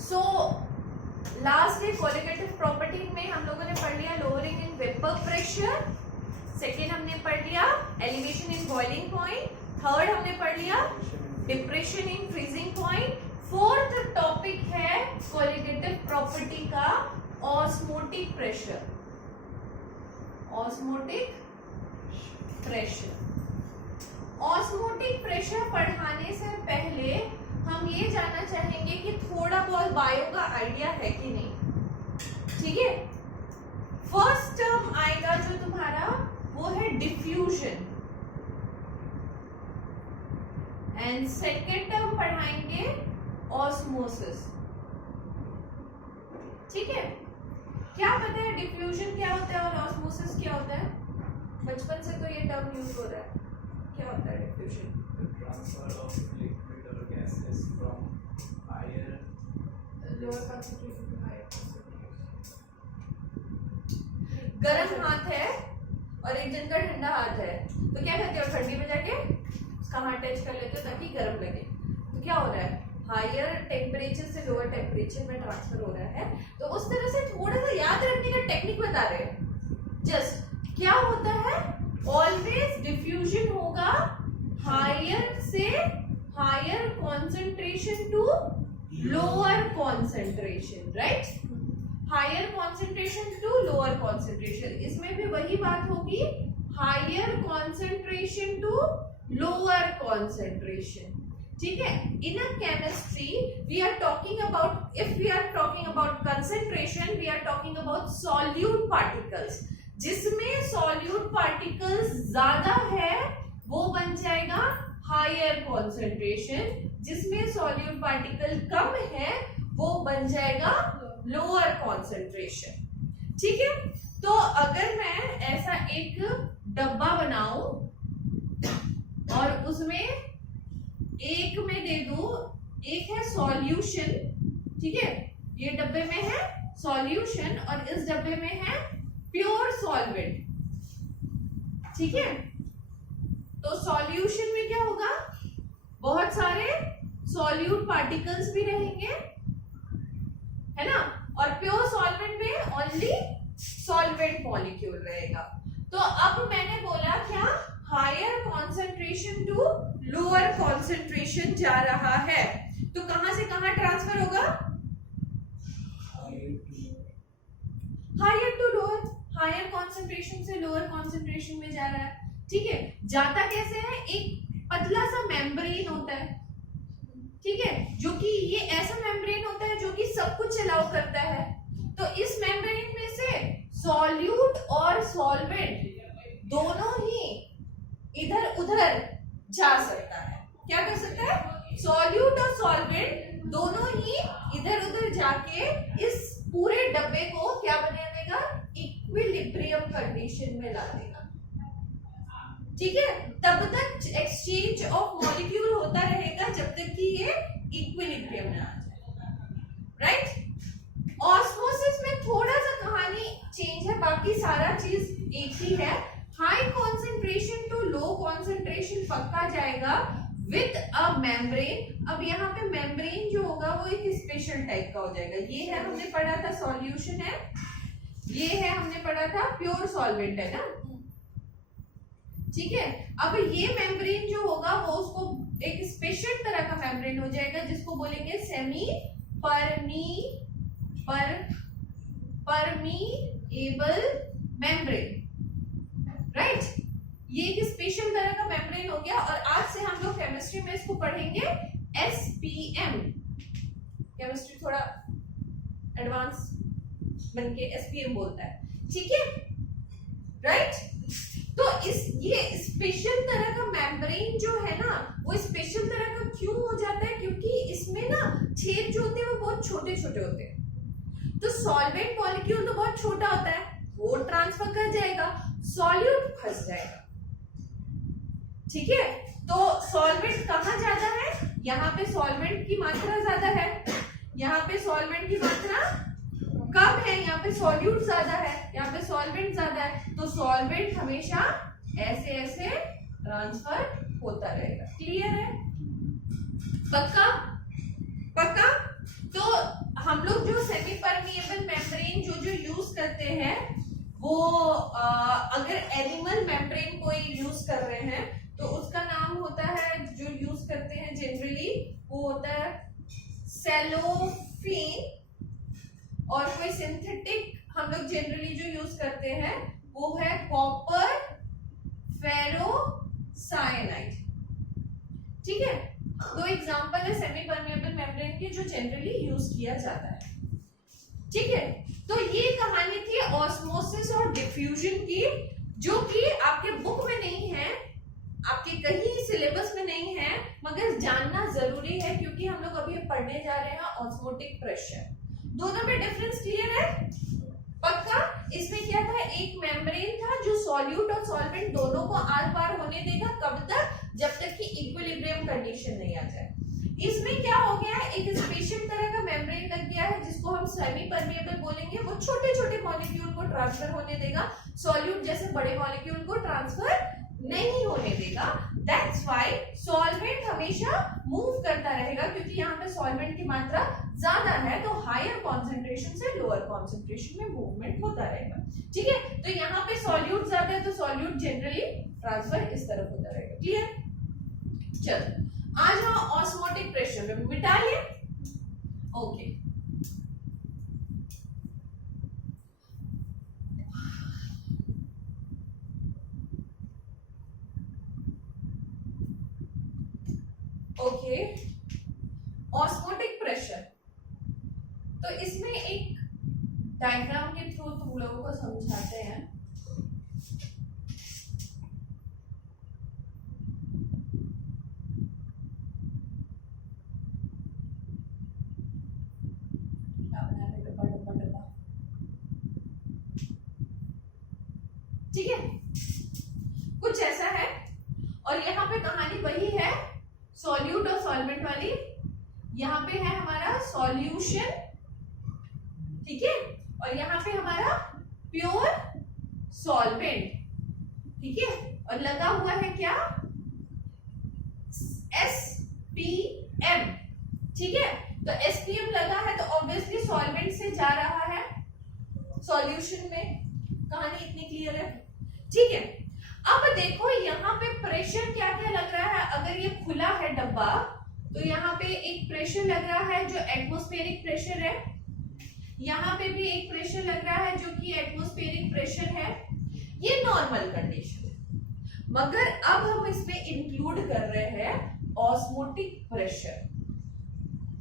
So last day qualitative property में हम लोगों ने पढ़ लिया lowering in vapour pressure, second हमने पढ़ लिया elevation in boiling point, third हमने पढ़ लिया depression in freezing point, fourth topic है क्वालिटेटिव प्रॉपर्टी का osmotic pressure. Osmotic pressure, osmotic pressure पढ़ाने से पहले हम ये जानना चाहेंगे कि थोड़ा बहुत बायो का आइडिया है कि नहीं। ठीक है, फर्स्ट टर्म आएगा जो तुम्हारा वो है डिफ्यूजन, एंड सेकेंड टर्म पढ़ाएंगे ऑस्मोसिस। ठीक है, क्या पता है डिफ्यूजन क्या होता है और ऑस्मोसिस क्या होता है? बचपन से तो ये टर्म यूज हो रहा है। क्या होता है डिफ्यूजन? ट्रांसफर ऑफ लिक्विड और gases from higher lower concentration to higher concentration. गरम हाथ है और एक जन का ठंडा हाथ है, तो क्या करते हो? ठंडी में जाके उसका हाथ टच कर लेते हो ताकि गर्म लगे। तो क्या हो रहा है? हायर टेम्परेचर से लोअर टेम्परेचर में ट्रांसफर हो रहा है। तो उस तरह से थोड़ा सा याद रखने का टेक्निक बता रहे हैं। जस्ट क्या होता है? ऑलवेज डिफ्यूजन होगा हायर से higher concentration to lower concentration, right? Higher concentration to lower concentration, इसमें भी वही बात होगी, higher concentration to lower concentration. ठीक है, in a chemistry we are talking about, if we are talking about concentration, we are talking about solute particles. जिसमें solute particles ज्यादा है वो बन जाएगा हायर कॉन्सेंट्रेशन, जिसमें सॉल्यूट पार्टिकल कम है वो बन जाएगा लोअर कॉन्सेंट्रेशन। ठीक है, तो अगर मैं ऐसा एक डब्बा बनाऊं और उसमें एक में दे दूं, एक है सॉल्यूशन, ठीक है, ये डब्बे में है सॉल्यूशन और इस डब्बे में है प्योर सॉल्वेंट। ठीक है, तो सॉल्यूशन में क्या होगा? बहुत सारे सॉल्यूट पार्टिकल्स भी रहेंगे, है ना, और प्योर सॉल्वेंट में ओनली सॉल्वेंट मॉलिक्यूल रहेगा। तो अब मैंने बोला क्या? Higher concentration to lower concentration जा रहा है, तो कहां से कहां ट्रांसफर होगा? Higher to lower, higher concentration से लोअर कॉन्सेंट्रेशन में जा रहा है। ठीक है, जाता कैसे है? एक पतला सा मेम्ब्रेन होता है, ठीक है, जो कि ये ऐसा मेम्ब्रेन होता है जो कि सब कुछ अलाउ करता है। तो इस मेम्ब्रेन में से सॉल्यूट और सॉल्वेंट दोनों ही इधर उधर जा सकता है। क्या कर सकता है? सॉल्यूट और सॉल्वेंट दोनों ही इधर उधर जाके इस पूरे डब्बे को क्या बना देगा? इक्विलिब्रियम कंडीशन में ला देगा। ठीक है, तब तक एक्सचेंज ऑफ मॉलिक्यूल होता रहेगा जब तक कि ये इक्विलिब्रियम में आ जाए, राइट? ऑस्मोसिस में थोड़ा सा कहानी चेंज है, बाकी सारा चीज एक ही है। High concentration to low concentration पक्का जाएगा विद अ मेम्ब्रेन। अब यहाँ पे मेम्ब्रेन जो होगा वो एक स्पेशल टाइप का हो जाएगा। ये है, हमने पढ़ा था सॉल्यूशन है, ये है हमने पढ़ा था प्योर सॉल्वेंट, है ना? ठीक है, अब ये मेम्ब्रेन जो होगा वो उसको एक स्पेशल तरह का मेम्ब्रेन हो जाएगा जिसको बोलेंगे सेमी परमीएबल मेम्ब्रेन, राइट? ये एक स्पेशल तरह का मेम्ब्रेन हो गया। और आज से हम लोग केमिस्ट्री में इसको पढ़ेंगे एसपीएम। केमिस्ट्री थोड़ा एडवांस बनके एसपीएम बोलता है, ठीक है, राइट? तो ये स्पेशल तरह का मेम्ब्रेन जो है ना, वो स्पेशल तरह का क्यों हो जाता है? क्योंकि इसमें ना छेद जो होते हैं वो बहुत छोटे छोटे होते हैं। तो सॉल्वेंट मॉलिक्यूल तो बहुत छोटा होता है, वो ट्रांसफर कर जाएगा, सॉल्यूट फंस जाएगा। ठीक है, तो सॉल्वेंट कहाँ ज्यादा है? यहाँ पे सॉल्वेंट की मात्रा ज्यादा है, यहाँ पे सॉल्वेंट की मात्रा कम है, यहाँ पे सॉल्यूट ज्यादा है, यहाँ पे सॉल्वेंट ज्यादा है। तो सॉल्वेंट हमेशा ऐसे ऐसे ट्रांसफर होता रहेगा। क्लियर है? पक्का? पक्का? तो अगर एनिमल मेम्ब्रेन कोई यूज कर रहे हैं तो उसका नाम होता है, जो यूज करते हैं जनरली, वो होता है सेलोफेन। और कोई सिंथेटिक हम लोग जनरली जो यूज करते हैं वो है कॉपर फेरोसाइनाइड। ठीक है, दो एग्जांपल है सेमी परमेबल मेम्ब्रेन के जो जनरली यूज किया जाता है। ठीक है, तो ये कहानी थी ऑस्मोसिस और डिफ्यूजन की, जो कि आपके बुक में नहीं है, आपके कहीं सिलेबस में नहीं है, मगर जानना जरूरी है क्योंकि हम लोग अभी पढ़ने जा रहे हैं ऑस्मोटिक प्रेशर। दोनों में डिफरेंस क्लियर है? पक्का? इसमें क्या था, एक मेम्ब्रेन था जो सॉल्यूट और सॉल्वेंट दोनों को आर पार होने देगा, कब तक? जब तक कि इक्विलिब्रियम कंडीशन नहीं आ जाए। इसमें क्या हो गया है, एक स्पेशल तरह का मेम्ब्रेन लग गया है जिसको हम सेमी परमेबल बोलेंगे। वो छोटे छोटे मॉलिक्यूल को ट्रांसफर होने देगा, सॉल्यूट जैसे बड़े मॉलिक्यूल को ट्रांसफर नहीं होने देगा। दैट्स व्हाई सॉल्वेंट हमेशा मूव करता रहेगा, क्योंकि यहाँ पे सॉल्वेंट की मात्रा ज्यादा है, तो हायर कॉन्सेंट्रेशन से लोअर कॉन्सेंट्रेशन में मूवमेंट होता रहेगा। ठीक है, तो यहाँ पे सॉल्यूट ज्यादा है तो सॉल्यूट जनरली ट्रांसफर इस तरफ होता रहेगा। क्लियर? चलो आ जाओ ऑस्मोटिक प्रेशर में, मिटा लिया? Okay, okay, osmotic pressure. तो इसमें एक डायग्राम के थ्रू तुम लोगों को समझाते हैं। क्या बना रहे? डब्बा डब्बा डब्बा। ठीक है, कुछ ऐसा है, और यहाँ पे कहानी वही है, सॉल्यूट और सॉल्वेंट वाली। यहाँ पे है हमारा सॉल्यूशन, ठीक है, और यहाँ पे हमारा प्योर सॉल्वेंट। ठीक है, और लगा हुआ है क्या? SPM। ठीक है, तो SPM लगा है तो ऑब्वियसली सॉल्वेंट से जा रहा है सॉल्यूशन में। कहानी इतनी क्लियर है? ठीक है, अब देखो यहाँ पे प्रेशर क्या क्या लग रहा है। अगर ये खुला है डब्बा तो यहाँ पे एक प्रेशर लग रहा है जो एटमॉस्फेरिक प्रेशर है, यहाँ पे भी एक प्रेशर लग रहा है जो कि एटमॉस्फेरिक प्रेशर है। ये नॉर्मल कंडीशन है, मगर अब हम इसमें इंक्लूड कर रहे हैं ऑस्मोटिक प्रेशर।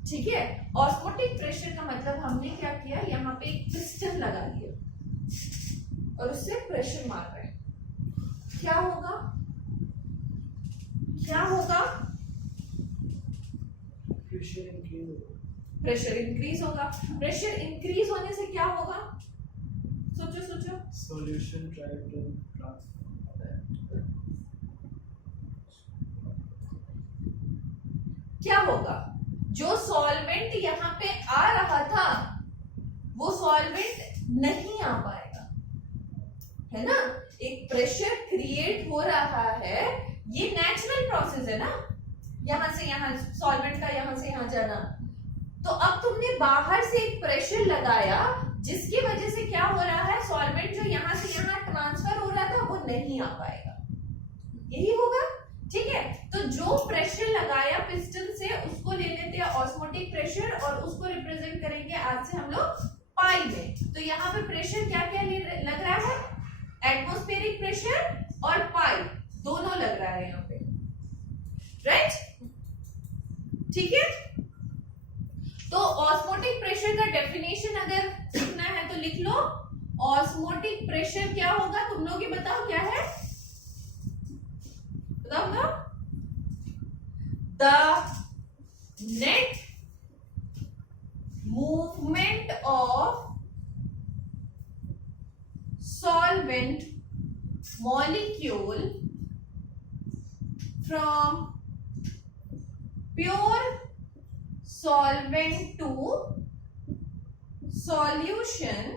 ठीक है, ऑस्मोटिक प्रेशर का मतलब हमने क्या किया, यहाँ पे एक पिस्टन लगा दिया और उससे प्रेशर मार रहे हैं। क्या होगा? क्या होगा? प्रेशर इंक्रीज होगा। प्रेशर इंक्रीज होने से क्या होगा? सोचो सोचो। Solution try to transfer. क्या होगा? जो सॉल्वेंट यहाँ पे आ रहा था वो सॉल्वेंट नहीं आ पाएगा, है ना? एक प्रेशर क्रिएट हो रहा है, ये नेचुरल प्रोसेस है ना, यहां से यहां सॉल्वेंट का यहां से यहां जाना। तो अब तुमने बाहर से एक प्रेशर लगाया जिसकी वजह से क्या हो रहा है, सॉल्वेंट जो यहां से यहां ट्रांसफर हो रहा था वो नहीं आ पाएगा। यही होगा। ठीक है, तो जो प्रेशर लगाया पिस्टन से उसको ले लेते हैं ऑस्मोटिक प्रेशर और उसको रिप्रेजेंट करेंगे आज से हम लोग पाई में। तो यहाँ पे प्रेशर क्या क्या लग रहा है, एटमॉस्फेरिक प्रेशर और पाई दोनों लग रहा है यहाँ पे, राइट? ठीक है, तो ऑस्मोटिक प्रेशर का डेफिनेशन अगर लिखना है तो लिख लो। ऑस्मोटिक प्रेशर क्या होगा, तुम लोग ही बताओ क्या है, बताओ ना। The net movement of solvent molecule from pure solvent to solution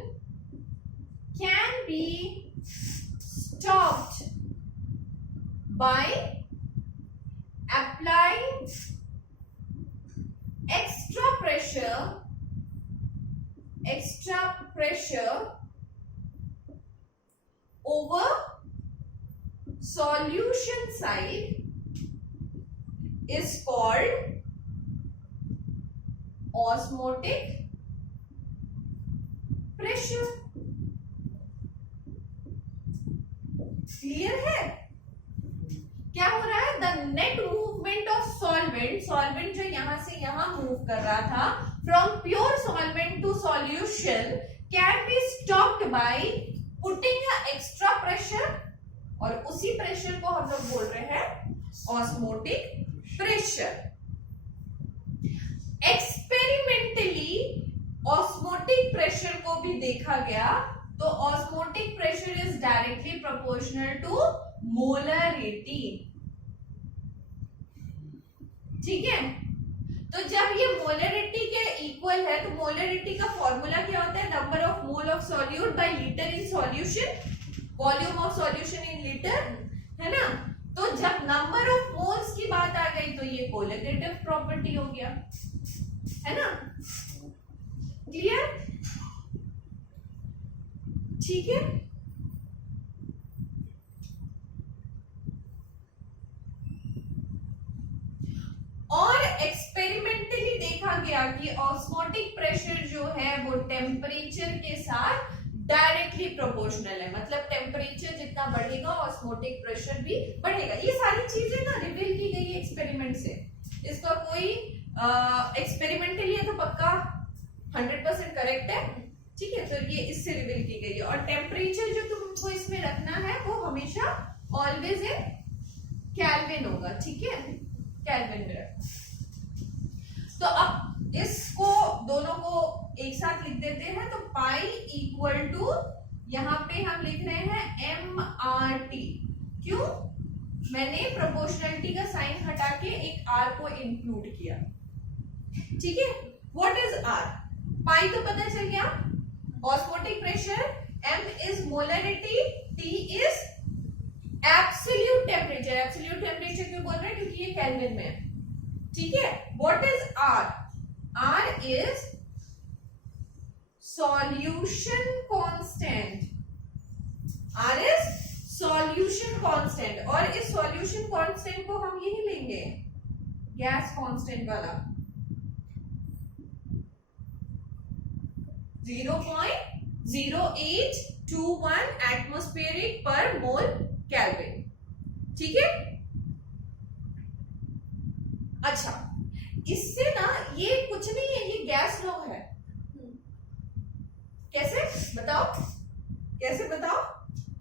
can be stopped by applying extra pressure over solution side is called osmotic pressure. Clear है? क्या हो रहा है? The net movement of solvent जो यहां से यहां move कर रहा था from pure solvent to solution can be stopped by putting a extra pressure, और उसी प्रेशर को हम लोग बोल रहे हैं osmotic pressure. Experimentally osmotic pressure को भी देखा गया, तो osmotic pressure is directly proportional to molarity. ठीक है? तो जब ये मोलरिटी के इक्वल है, तो मोलरिटी का फॉर्मूला क्या होता है? Number of mole of solute bye litre in solution, volume of solution in litre, है ना? तो जब नंबर ऑफ मोल्स की बात आ गई तो ये कोलिगेटिव प्रॉपर्टी हो गया, है ना? क्लियर? ठीक है? और एक्सपेरिमेंटली देखा गया कि ऑस्मोटिक प्रेशर जो है वो टेम्परेचर के साथ डायरेक्टली प्रोपोर्शनल है. मतलब टेम्परेचर जितना बढ़ेगा ऑस्मोटिक प्रेशर भी बढ़ेगा. ये सारी चीजें ना रिवील की गई है एक्सपेरिमेंट से. इसका कोई एक्सपेरिमेंटली है तो पक्का 100% करेक्ट है. ठीक है? तो ये इससे रिवील की गई है. और टेम्परेचर जो तुमको इसमें रखना है वो हमेशा ऑलवेज इन केल्विन होगा. ठीक है? केल्विन में रखना. तो अब इसको दोनों को एक साथ लिख देते हैं. तो पाई इक्वल टू, यहां पे हम लिख रहे हैं MRT. क्यों? मैंने प्रोपोर्शनलिटी का साइन हटा के एक R को इंक्लूड किया. ठीक है? What is R? पाई तो पता चल गया, osmotic pressure, M is molarity, T is absolute temperature. Absolute temperature क्यों बोल रहे हैं? क्योंकि ये केल्विन में है. ठीक है? What is R? R is solution constant. R is solution constant. और इस सॉल्यूशन कांस्टेंट को हम यही लेंगे, गैस कांस्टेंट वाला, 0.0821 एटमॉस्फेरिक पर मोल केल्विन. ठीक है? अच्छा, इससे ना ये कुछ नहीं है, ये गैस लॉ है. कैसे बताओ? कैसे बताओ?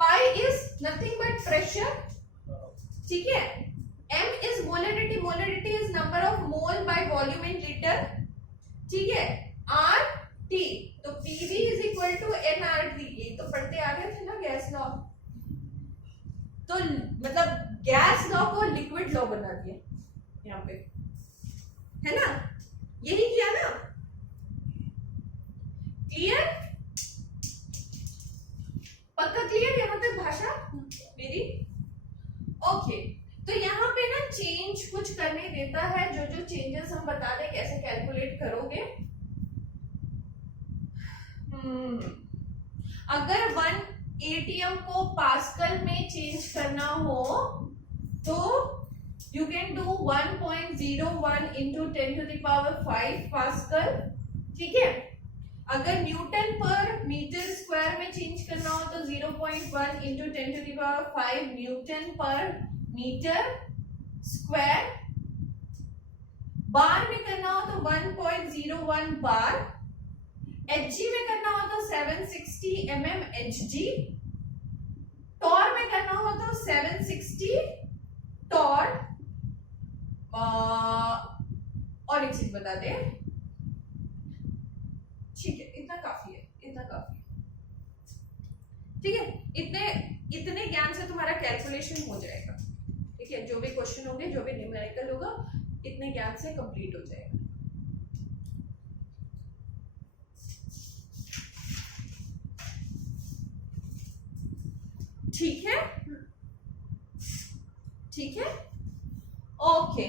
Pi is nothing but pressure. ठीक है? M is molarity. Molarity is number of mole by volume in litre. ठीक है? R T, तो PV is equal to nRT. ये तो पढ़ते आ गए थे ना गैस लॉ. तो मतलब गैस लॉ को लिक्विड लॉ बना दिया यहाँ पे, है ना? यही किया ना? क्लियर? पक्का क्लियर यहाँ तक भाषा मेरी? ओके. तो यहाँ पे ना चेंज कुछ करने देता है. जो जो चेंजेस हम बता दें कैसे कैलकुलेट करोगे. अगर 1 ATM को पास्कल में चेंज करना हो तो you can do 1.01 into 10 to the power 5 pascal. ठीक है? अगर न्यूटन पर मीटर स्क्वायर में चेंज करना हो तो 0.1 into 10 to the power 5 Newton पर मीटर स्क्वायर. बार में करना हो तो 1.01 बार. Hg में करना हो तो 760 mm Hg. टॉर में करना हो तो 760 टॉर. और एक चीज बता दे. ठीक है? इतना काफी है, इतना काफी. ठीक है? इतने ज्ञान से तुम्हारा कैलकुलेशन हो जाएगा. ठीक है? जो भी क्वेश्चन होंगे, जो भी न्यूमेरिकल होगा, इतने ज्ञान से कंप्लीट हो जाएगा. ठीक है? ठीक है? ओके.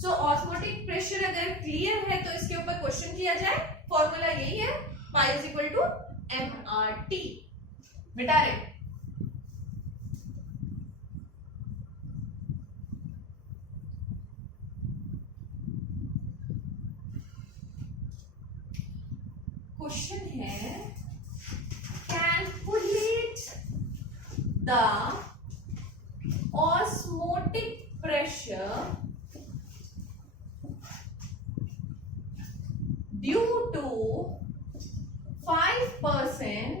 सो ऑस्मोटिक प्रेशर अगर क्लियर है तो इसके ऊपर क्वेश्चन किया जाए. फॉर्मूला यही है, pi is equal to MRT. मिटा रहे? क्वेश्चन है calculate the osmotic pressure due to 5%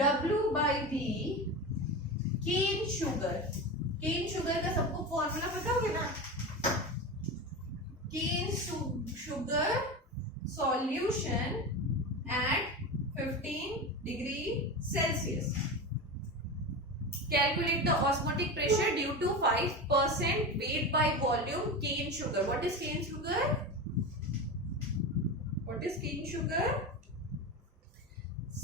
W by D cane sugar. Cane sugar का सबको फॉर्मूला पता होगा ना? Cane sugar solution at 15 degree Celsius. Calculate the osmotic pressure due to 5% weight by volume cane sugar. What is cane sugar? What is cane sugar?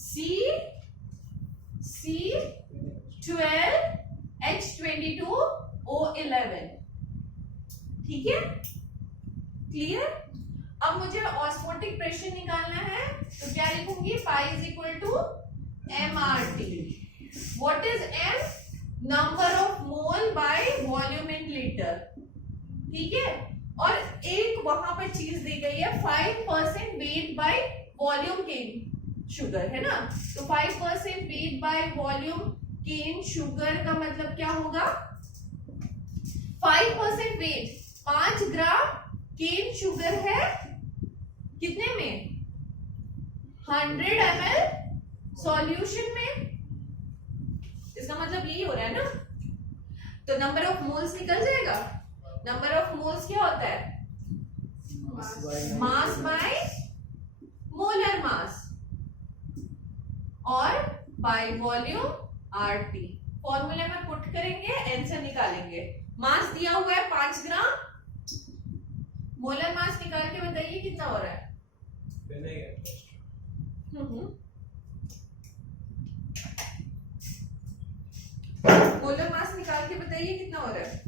C12H22O11। ठीक है, clear. अब मुझे osmotic pressure निकालना है, तो क्या लिखूंगी? Pi is equal to MRT। What is M? Number of mole by volume in litre. ठीक है, और एक वहां पर चीज दी गई है 5% weight by volume cane sugar, है ना? तो 5% weight by volume cane sugar का मतलब क्या होगा? 5% वेट 5 ग्राम केन शुगर है कितने में? 100 ml सॉल्यूशन में। इसका मतलब यही हो रहा है ना? तो नंबर ऑफ मोल्स निकल जाएगा। नंबर ऑफ मोल्स क्या होता है? मास बाय मोलर मास और बाय वॉल्यूम RT। फॉर्मूले में पुट करेंगे, आंसर निकालेंगे। मास दिया हुआ है 5 ग्राम, मोलर मास निकाल के बताइए कितना हो रहा है? मोलर मास निकाल के बताइए कितना हो रहा है?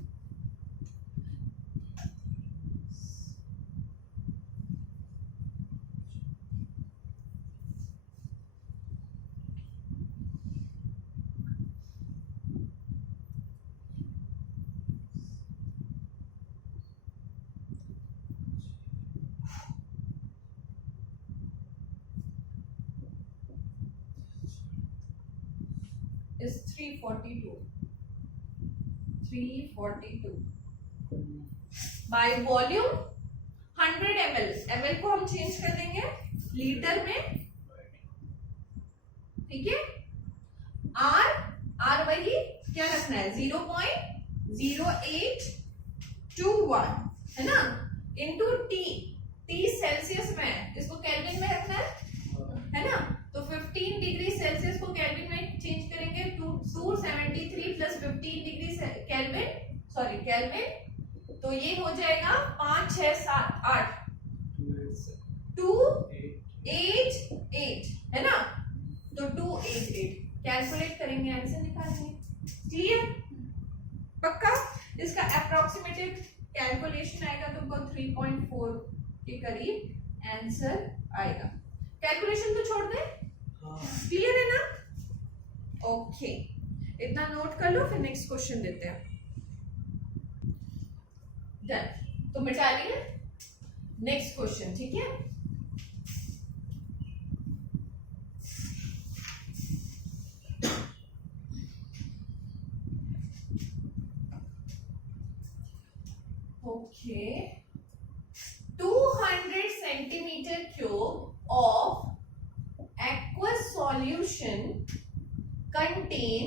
is 342 by volume 100 ml। ml को हम चेंज कर देंगे लीटर में। ठीक है, R वही क्या रखना है? 0.0821 है ना, इंटू T सेल्सियस में, इसको केल्विन में रखना है ना? तो 15 डिग्री सेल्सियस को केल्विन में चेंज करेंगे। 273 प्लस 15 डिग्री केल्विन, तो ये हो जाएगा 5 6 7 8 288 है ना? तो 288 कैलकुलेट करेंगे, आंसर निकालेंगे। क्लियर? पक्का? इसका अप्रोक्सीमेटेड कैलकुलेशन आएगा तुमको 3.4 के करीब आंसर आएगा। कैलकुलेशन तो छोड़ दे, क्लियर है ना? ओके, इतना नोट कर लो, फिर नेक्स्ट क्वेश्चन देते हैं। डन, तो मिटा लिए। नेक्स्ट क्वेश्चन, ठीक है? Okay, 200 centimeter cube of aqueous solution contain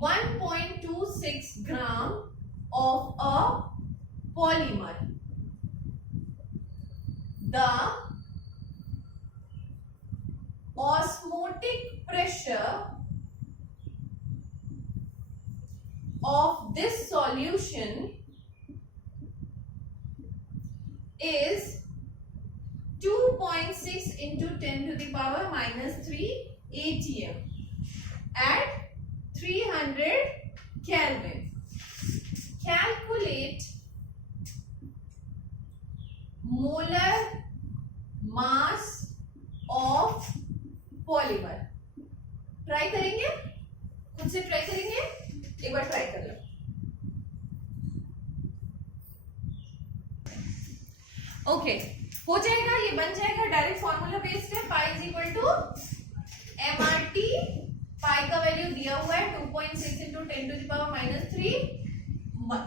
1.26 gram of a polymer. The osmotic pressure of this solution is 2.6 into 10 to the power minus 3 atm at 300 Kelvin. Calculate molar mass of polymer. Try करेंगे, खुद से try करेंगे, एक बार try कर लो। Okay, हो जाएगा, ये बन जाएगा, डायरेक्ट फॉर्मूला बेस्ड है। Pi is equal to MRT, pi का वैल्यू दिया हुआ है 2.6 इंटू 10⁻³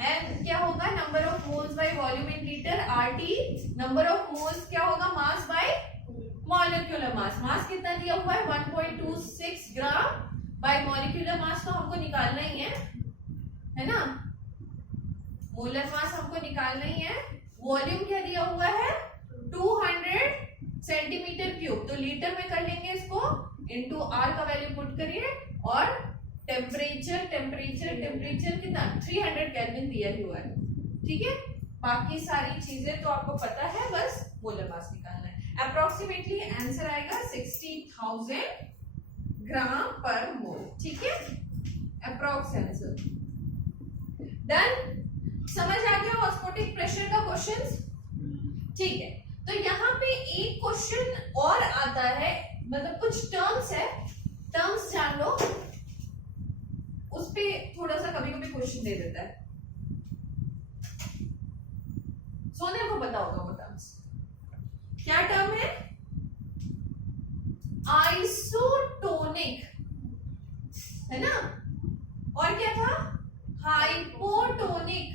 एंड क्या होगा, number of moles by volume in litre, RT number of moles क्या होगा, मास बाय मॉलिक्यूलर मास। मास कितना दिया हुआ है 1.26 ग्राम बाय मॉलिक्यूलर मास तो हमको निकालना ही है ना, मोलर मास हमको निकालना ही है। वॉल्यूम क्या दिया हुआ है 200 सेंटीमीटर क्यूब, तो लीटर में कर लेंगे इसको, इनटू आर का वैल्यू पुट करिए, और टेम्परेचर कितना 300 केल्विन दिया हुआ है, ठीक है। बाकी सारी चीजें तो आपको पता है, बस मोलर मास निकालना है। अप्रोक्सीमेटली आंसर आएगा 60,000 ग्राम पर मोल, ठीक है, अप्रोक्स आंसर। डन, समझ आ गया ऑस्मोटिक प्रेशर का क्वेश्चन, ठीक है। तो यहाँ पे एक क्वेश्चन और आता है, मतलब कुछ टर्म्स है, टर्म्स जान लो, उस पे थोड़ा सा कभी कभी क्वेश्चन दे देता है। सोने को पता होगा वो टर्म्स, क्या टर्म है, आइसोटोनिक, है ना, और क्या था, हाइपोटोनिक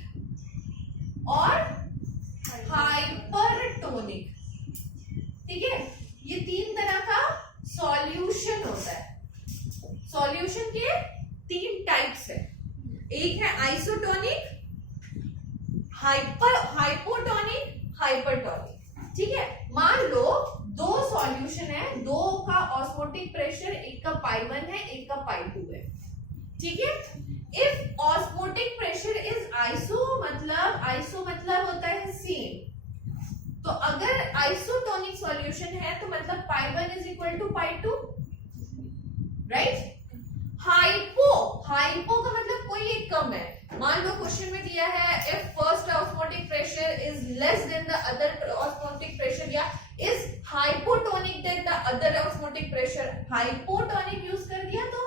और हाइपरटोनिक, ठीक है। ये तीन तरह का सॉल्यूशन होता है, सॉल्यूशन के तीन टाइप्स है, एक है आइसोटोनिक, हाइपोटोनिक, हाइपरटोनिक, ठीक है। मान लो दो सॉल्यूशन है, दो का ऑस्मोटिक प्रेशर, एक का पाई1 है, एक का पाई2 है, ठीक है। If osmotic pressure is iso मतलब होता है सेम, तो अगर आइसोटोनिक सॉल्यूशन है तो मतलब पाई1 इज इक्वल टू पाई2, राइट। हाइपो का मतलब कोई एक कम है, मान लो क्वेश्चन में दिया है if first osmotic pressure is less than the other osmotic pressure, या is hypotonic than the other osmotic pressure, hypotonic use कर दिया तो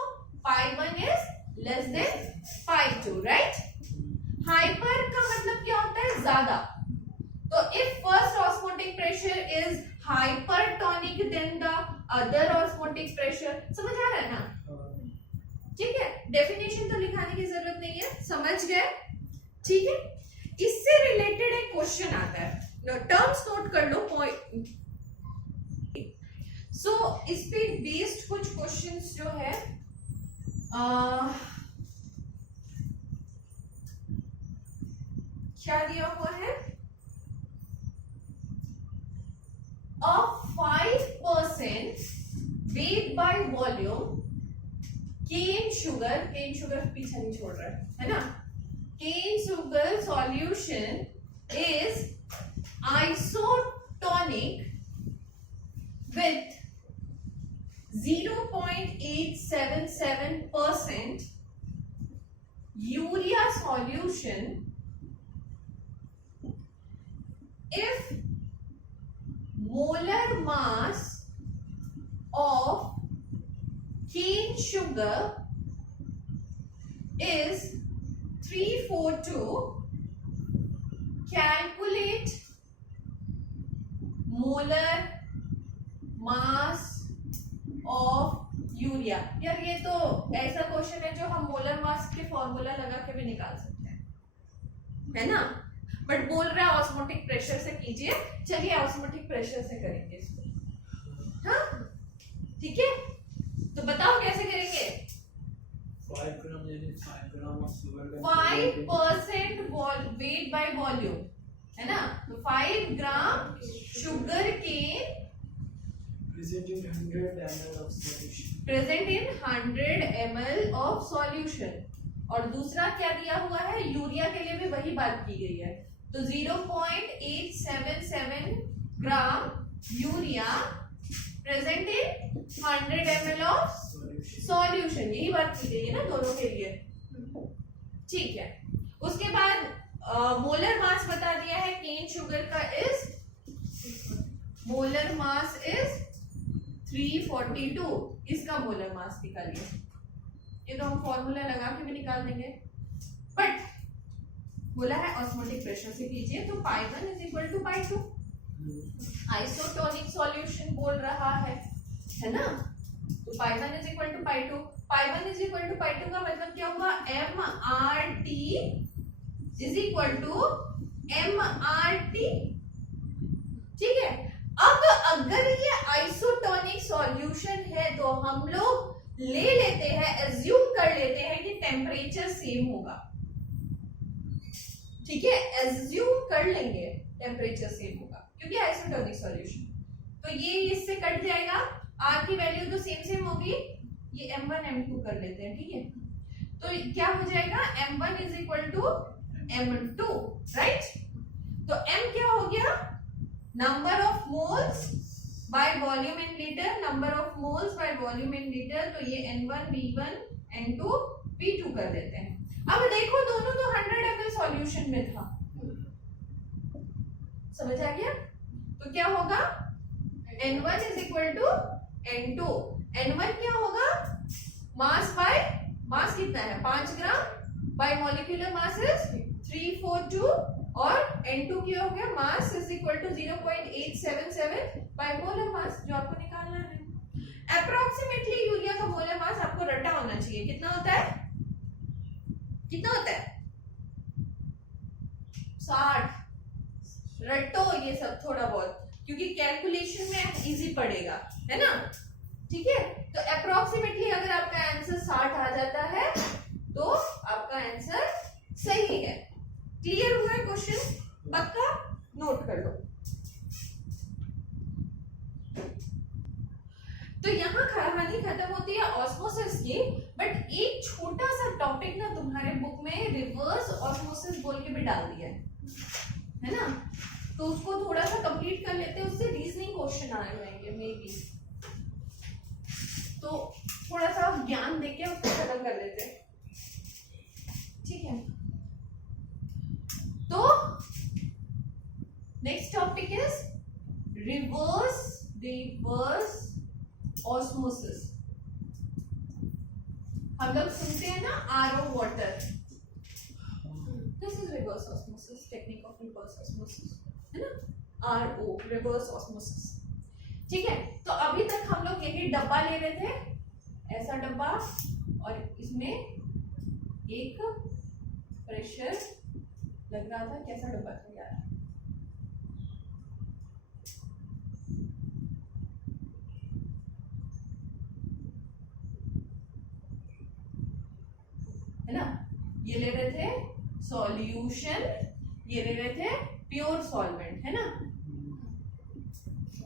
पाई1 इज लेस देन पाई2, राइट। हाइपर का मतलब क्या होता है, ज्यादा, तो if first osmotic pressure is hypertonic than the other osmotic pressure, समझ आ रहा है ना, ठीक है। डेफिनेशन तो लिखाने की जरूरत नहीं है, समझ गए, ठीक है। इससे रिलेटेड एक क्वेश्चन आता है, टर्म्स नोट कर लो, पॉइंट। सो इस पे बेस्ड कुछ क्वेश्चंस जो है, क्या दिया हुआ है, a 5% weight by volume cane sugar पीछे नहीं छोड़ रहा है ना, cane sugar solution is isotonic with 0.877% urea solution if molar mass of cane sugar is 342, calculate molar mass of urea. यार ये तो ऐसा क्वेश्चन है जो हम मोलर मास के फॉर्मूला लगा के भी निकाल सकते हैं, है ना, बट बोल रहा है ऑस्मोटिक प्रेशर से कीजिए, चलिए ऑस्मोटिक प्रेशर से करेंगे इसको, हाँ ठीक है। तो बताओ कैसे करेंगे, 5 gram of sugar 5% weight by volume, है ना, तो 5 gram sugar cane present in 100 ml of solution. present in 100 ml of solution। और दूसरा क्या दिया हुआ है, यूरिया के लिए भी वही बात की गई है, तो 0.877 gram urea present in 100 ml of solution, यही बात की गई है ना दोनों के लिए, ठीक है। उसके बाद मोलर मास बता दिया है केन शुगर का इज, मोलर मास इज 342, इसका मोलर मास निकालिए, ये तो हम फॉर्मूला लगा के भी निकाल देंगे, बट बोला है ऑस्मोटिक प्रेशर से कीजिए, तो पाई1 इज इक्वल टू पाई2, आइसोटोनिक सॉल्यूशन बोल रहा है ना। तो pi 1 is equal to pi 2, pi 1 is equal to pi 2 का मतलब क्या हुआ, MRT is equal to MRT। ठीक है, अब अगर ये आइसोटोनिक सॉल्यूशन है तो हम लोग ले लेते हैं, एज्यूम कर लेते हैं कि टेम्परेचर सेम होगा। ठीक है, एज्यूम कर लेंगे टेम्परेचर सेम होगा क्योंकि आइसोटोनिक सॉल्यूशन। तो ये इससे कट जाएगा, आर की वैल्यू तो सेम होगी, ये m1 m2 कर लेते हैं। ठीक है, तो क्या हो जाएगा, m1 is equal to m2, right. तो m क्या हो गया, number of moles by volume in litre, number of moles by volume in litre. तो ये n1 v1 n2 v2 कर देते हैं। अब देखो दोनों तो 100 ml सॉल्यूशन में था, समझ आ गया। तो क्या होगा, n1 is equal to n2, n1 क्या होगा, मास बाय, मास कितना है 5 gram, by molecular mass is 342, और n2 क्या हो गया, mass is equal to 0.877 by molar mass, जो आपको निकालना है। अप्रोक्सीमेटली यूरिया का मोलर मास आपको रटा होना चाहिए, कितना होता है, कितना होता है 60। रटो ये सब थोड़ा बहुत, क्योंकि कैलकुलेशन में इजी पड़ेगा, है ना। ठीक है, तो अप्रोक्सीमेटली अगर आपका आंसर 60 आ जाता है तो आपका आंसर सही है। क्लियर हुआ है क्वेश्चन, पक्का नोट कर लो। तो यहाँ कहानी खत्म होती है ऑस्मोसिस की, बट एक छोटा सा टॉपिक ना तुम्हारे बुक में रिवर्स ऑस्मोसिस बोल के भी डाल दिया है ना। तो उसको थोड़ा सा कंप्लीट कर लेते हैं, उससे रीजनिंग क्वेश्चन आ जाएंगे मे बी। तो थोड़ा सा ज्ञान देके उसको खत्म कर लेते हैं, ठीक है। तो next topic is reverse osmosis. हम लोग सुनते हैं ना RO water, this is reverse osmosis, technique of reverse osmosis, है ना, आरओ रिवर्स ऑस्मोसिस। ठीक है, तो अभी तक हम लोग यही डब्बा ले रहे थे, ऐसा डब्बा, और इसमें एक प्रेशर लग रहा था। कैसा डब्बा था यार, है ना, ये ले रहे थे सॉल्यूशन, ये ले रहे थे प्योर सॉल्वेंट, है ना।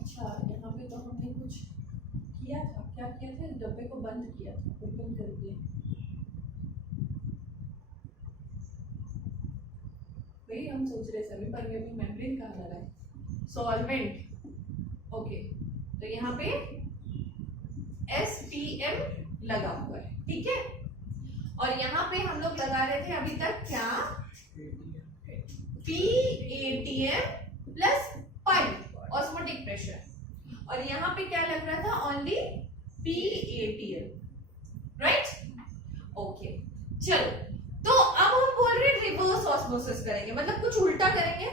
अच्छा, यहाँ पे तो हमने कुछ किया था, क्या किया था, इस डब्बे को बंद किया था, ओपन कर दिया। वही हम सोच रहे सभी, पर ये भी मेम्ब्रेन कहाँ लगा है, सॉल्वेंट। ओके, तो यहाँ पे SPM लगा हुआ है, ठीक है। और यहाँ पे हम लोग लगा रहे थे अभी तक क्या, PATM plus pipe osmotic pressure, और यहाँ पे क्या लग रहा था, ओनली PATM, राइट। ओके, चलो, तो अब हम बोल रहे हैं रिवर्स ऑस्मोसिस करेंगे, मतलब कुछ उल्टा करेंगे,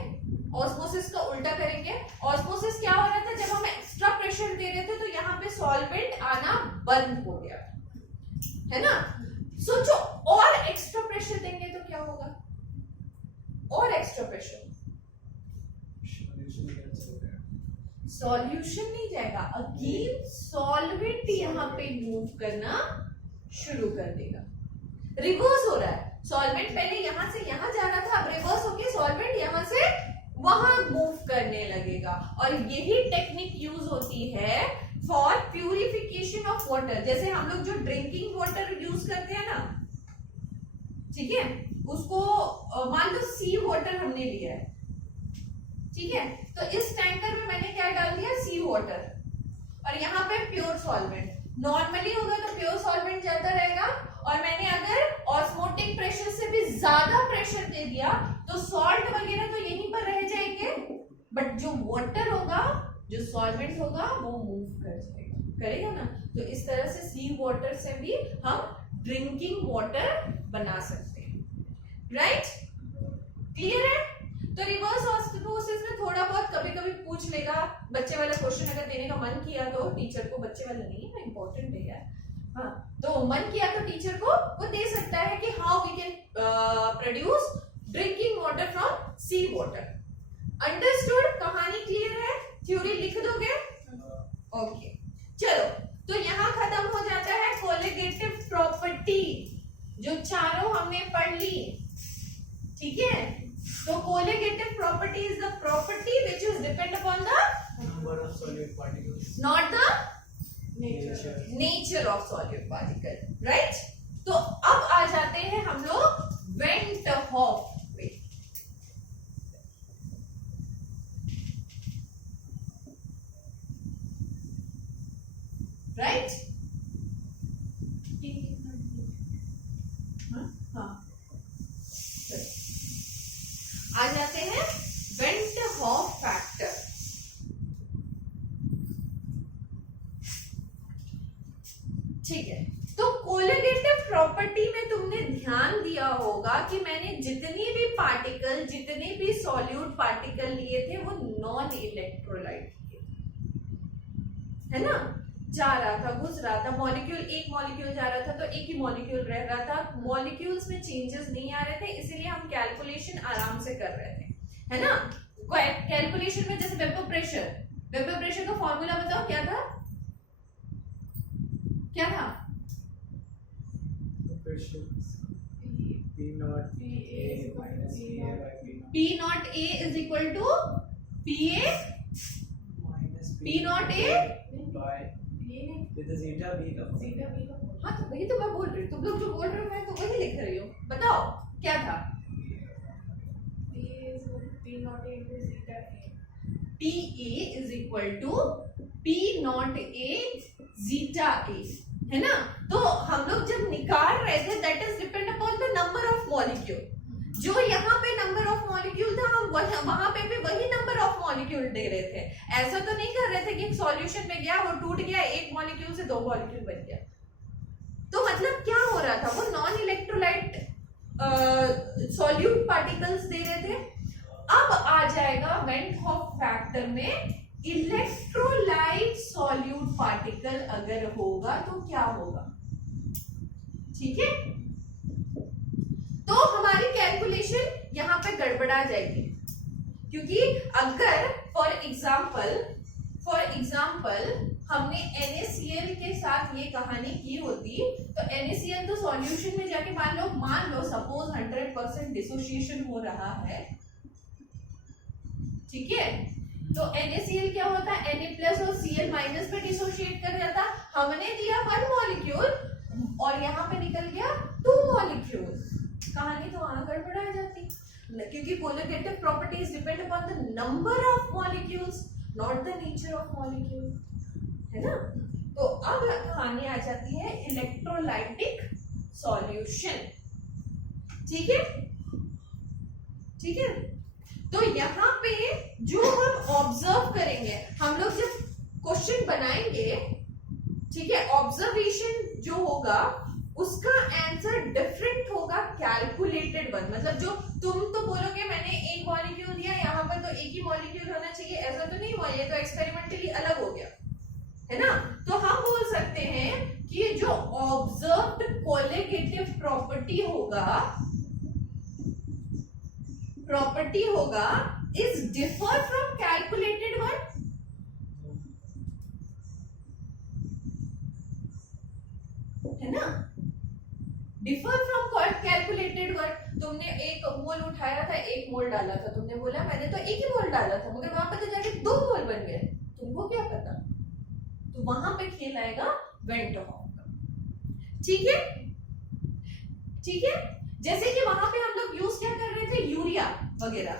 ऑस्मोसिस का उल्टा करेंगे। ऑस्मोसिस क्या हो रहा था, जब हम एक्स्ट्रा प्रेशर दे रहे थे तो यहाँ पे सॉल्वेंट आना बंद हो गया, है ना। सोचो, और एक्स्ट्रा प्रेशर देंगे तो क्या होगा, और एक्स्ट्रा प्रेशर, सॉल्यूशन नहीं जाएगा, अगेन सॉल्वेंट यहाँ पे मूव करना शुरू कर देगा। रिवर्स हो रहा है, सॉल्वेंट पहले यहां से यहां जा रहा था, अब रिवर्स होके सॉल्वेंट यहां से वहां मूव करने लगेगा। और यही टेक्निक यूज होती है फॉर प्यूरिफिकेशन ऑफ वाटर। जैसे हम लोग जो ड्रिंकिंग वाटर यूज करते हैं ना, ठीक है, उसको मान लो सी वाटर हमने लिया है, ठीक है, तो इस टैंकर में मैंने क्या डाल दिया, सी वाटर, और यहाँ पे प्योर सॉल्वेंट। नॉर्मली होगा तो प्योर सॉल्वेंट जाता रहेगा, और मैंने अगर ऑस्मोटिक प्रेशर से भी ज्यादा प्रेशर दे दिया तो सॉल्ट वगैरह तो यहीं पर रह जाएंगे, बट जो वाटर होगा, जो सॉल्वेंट होगा, वो मूव कर जाएगा, करेगा ना। तो इस तरह से सी वाटर से भी हम ड्रिंकिंग वाटर बना सकते हैं, राइट। क्लियर है। तो रिवर्स ऑस्मोसिस में थोड़ा बहुत कभी कभी पूछ लेगा, बच्चे वाला क्वेश्चन अगर देने का मन किया तो टीचर को, बच्चे वाला नहीं है, इंपॉर्टेंट है यार, हाँ, तो मन किया तो टीचर को वो दे सकता है कि how we can produce drinking water from sea water. Understood? कहानी क्लियर है? थ्योरी लिख दोगे? ओके, चलो, तो यहाँ खत्म हो जाता है कोलिगेटिव प्रॉपर्टी, जो चारों हमने पढ़ ली, ठीक है। तो colligative property is the property which is depend upon the number of solute particles, not the nature, nature of solute particle, right. तो अब आ जाते हैं हम लोग वेंट हॉफ पे। राइट, हाँ, आ जाते हैं वेंट हॉफ फैक्टर। ठीक है, तो कोलिगेटिव प्रॉपर्टी में तुमने ध्यान दिया होगा कि मैंने जितनी भी पार्टिकल, जितने भी सॉल्यूट पार्टिकल लिए थे वो नॉन इलेक्ट्रोलाइट के, है ना। जा रहा था, घुस रहा था, मॉलिक्यूल, एक मॉलिक्यूल जा रहा था तो एक ही मॉलिक्यूल रह रहा था, मॉलिक्यूल्स में चेंजेस नहीं आ रहे थे, इसीलिए हम कैलकुलेशन आराम से कर रहे थे, है ना। कैलकुलेशन में जैसे वेपर प्रेशर का फॉर्मूला बताओ क्या था, क्या था? P naught A minus PA by P naught, P naught A is equal to PA minus P naught A by with the zeta B का हाँ, तो वही तो मैं बोल रही हूँ, तुम लोग जो बोल रहे हो मैं तो वही लिख रही हूँ, बताओ क्या था? PA is equal to P naught A zeta A, है ना। तो हम लोग जब निकाल रहे थे that is depend upon the number of molecule, जो यहाँ पे नंबर ऑफ मॉलिक्यूल था हम वहां पे भी वही नंबर ऑफ मॉलिक्यूल दे रहे थे। ऐसा तो नहीं कर रहे थे कि सॉल्यूशन में गया, वो टूट गया, एक मॉलिक्यूल से दो मॉलिक्यूल बन गया। तो मतलब क्या हो रहा था, वो non electrolyte solute particles they रहे थे। अब आ जाएगा वेंट हॉफ फैक्टर में इलेक्ट्रोलाइट सॉल्यूट पार्टिकल अगर होगा तो क्या होगा, ठीक है। तो हमारी कैलकुलेशन यहां पे गड़बड़ा जाएगी, क्योंकि अगर फॉर एग्जांपल हमने NaCl के साथ ये कहानी की होती, तो NaCl तो सॉल्यूशन में जाके मान लो सपोज 100% डिसोसिएशन हो रहा है, ठीक है। तो NaCl क्या होता है, Na+ और Cl- पे डिसोशिएट कर जाता। हमने दिया 1 मॉलिक्यूल और यहाँ पे निकल गया 2 मॉलिक्यूल, कहानी तो वहां गड़बड़ा जाती, क्योंकि colligative properties depend upon the number of molecules not the nature of molecule, है ना। तो अब कहानी आ जाती है इलेक्ट्रोलाइटिक सॉल्यूशन, ठीक है, ठीक है। तो यहाँ पे जो हम ऑब्जर्व करेंगे, हम लोग जब क्वेश्चन बनाएंगे, ठीक है, ऑब्जर्वेशन जो होगा उसका आंसर डिफरेंट होगा कैलकुलेटेड वन। मतलब जो तुम तो बोलोगे मैंने एक मॉलिक्यूल दिया, यहाँ पर तो एक ही मॉलिक्यूल होना चाहिए, ऐसा तो नहीं हुआ, ये तो एक्सपेरिमेंटली अलग हो गया, है ना। तो हम बोल सकते हैं कि जो ऑब्जर्व्ड कोलिगेटिव प्रॉपर्टी होगा is differ from calculated one. है ना, डिफर फ्रॉम कैलकुलेटेड वन। तुमने एक मोल उठाया था, एक मोल डाला था, तुमने बोला मैंने तो एक ही मोल डाला था, मगर वहां पर तो जाके 2 मोल बन गए, तुमको क्या पता। तो वहां पे खेल आएगा वेंट हॉफ का, ठीक है, ठीक है। जैसे कि वहां पे हम लोग यूज क्या कर रहे थे, यूरिया वगैरह,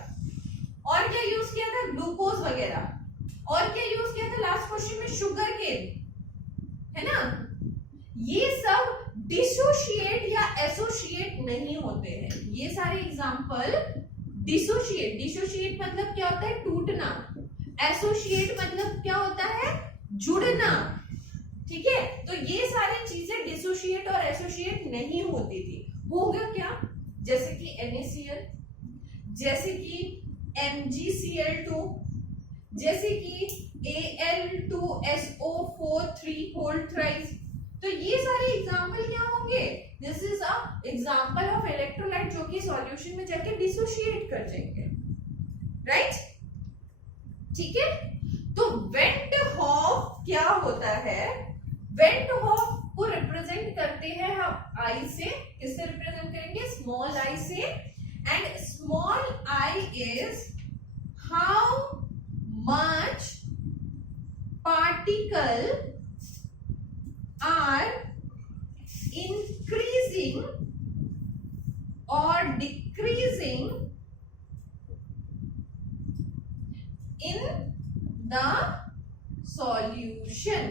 और क्या यूज किया था, ग्लूकोज वगैरह, और क्या यूज किया था लास्ट क्वेश्चन में, शुगर केन, है ना। ये सब डिसोशिएट या एसोसिएट नहीं होते हैं, ये सारे एग्जांपल डिसोशिएट मतलब क्या होता है, टूटना। एसोसिएट मतलब क्या होता है, जुड़ना, ठीक है। तो ये सारी चीजें डिसोशिएट और एसोसिएट नहीं होती थी। होगा क्या, जैसे कि NaCl, जैसे कि MgCl2, जैसे कि Al2SO4 3 होल थ्राइस। तो ये सारे एग्जांपल क्या होंगे? This is a example of electrolyte जो कि सॉल्यूशन में जाके डिसोशिएट कर जाएंगे, राइट? ठीक है, तो वेंट हॉफ क्या होता है? वेंट हॉफ को रिप्रेजेंट करते हैं हम आई से। किससे रिप्रेजेंट करेंगे? स्मॉल आई से। And small i is how much particle are increasing or decreasing in the solution।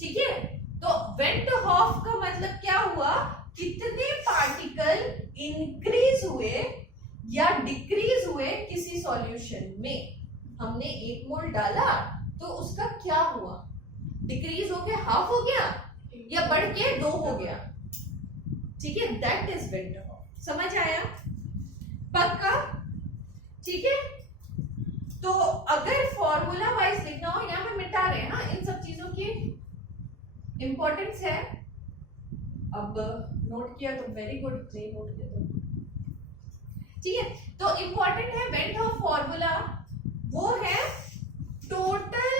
ठीक है, तो वेंट हॉफ का मतलब क्या हुआ? कितने पार्टिकल इंक्रीज हुए या डिक्रीज हुए किसी सॉल्यूशन में। हमने 1 मोल डाला तो उसका क्या हुआ? डिक्रीज हो गया, हाफ हो गया, या बढ़ के 2 हो गया। ठीक है, दैट इज वेंट हॉफ। समझ आया? पक्का? ठीक है, तो अगर फॉर्मूला वाइज लिखना हो, यहां पे मिटा रहे हैं हाँ, इन सब चीजों की इंपॉर्टेंस है। अब नोट किया तो वेरी गुड, नहीं नोट किया तो ठीक है। तो इंपॉर्टेंट है वेंट हॉफ फॉर्मूला, वो है total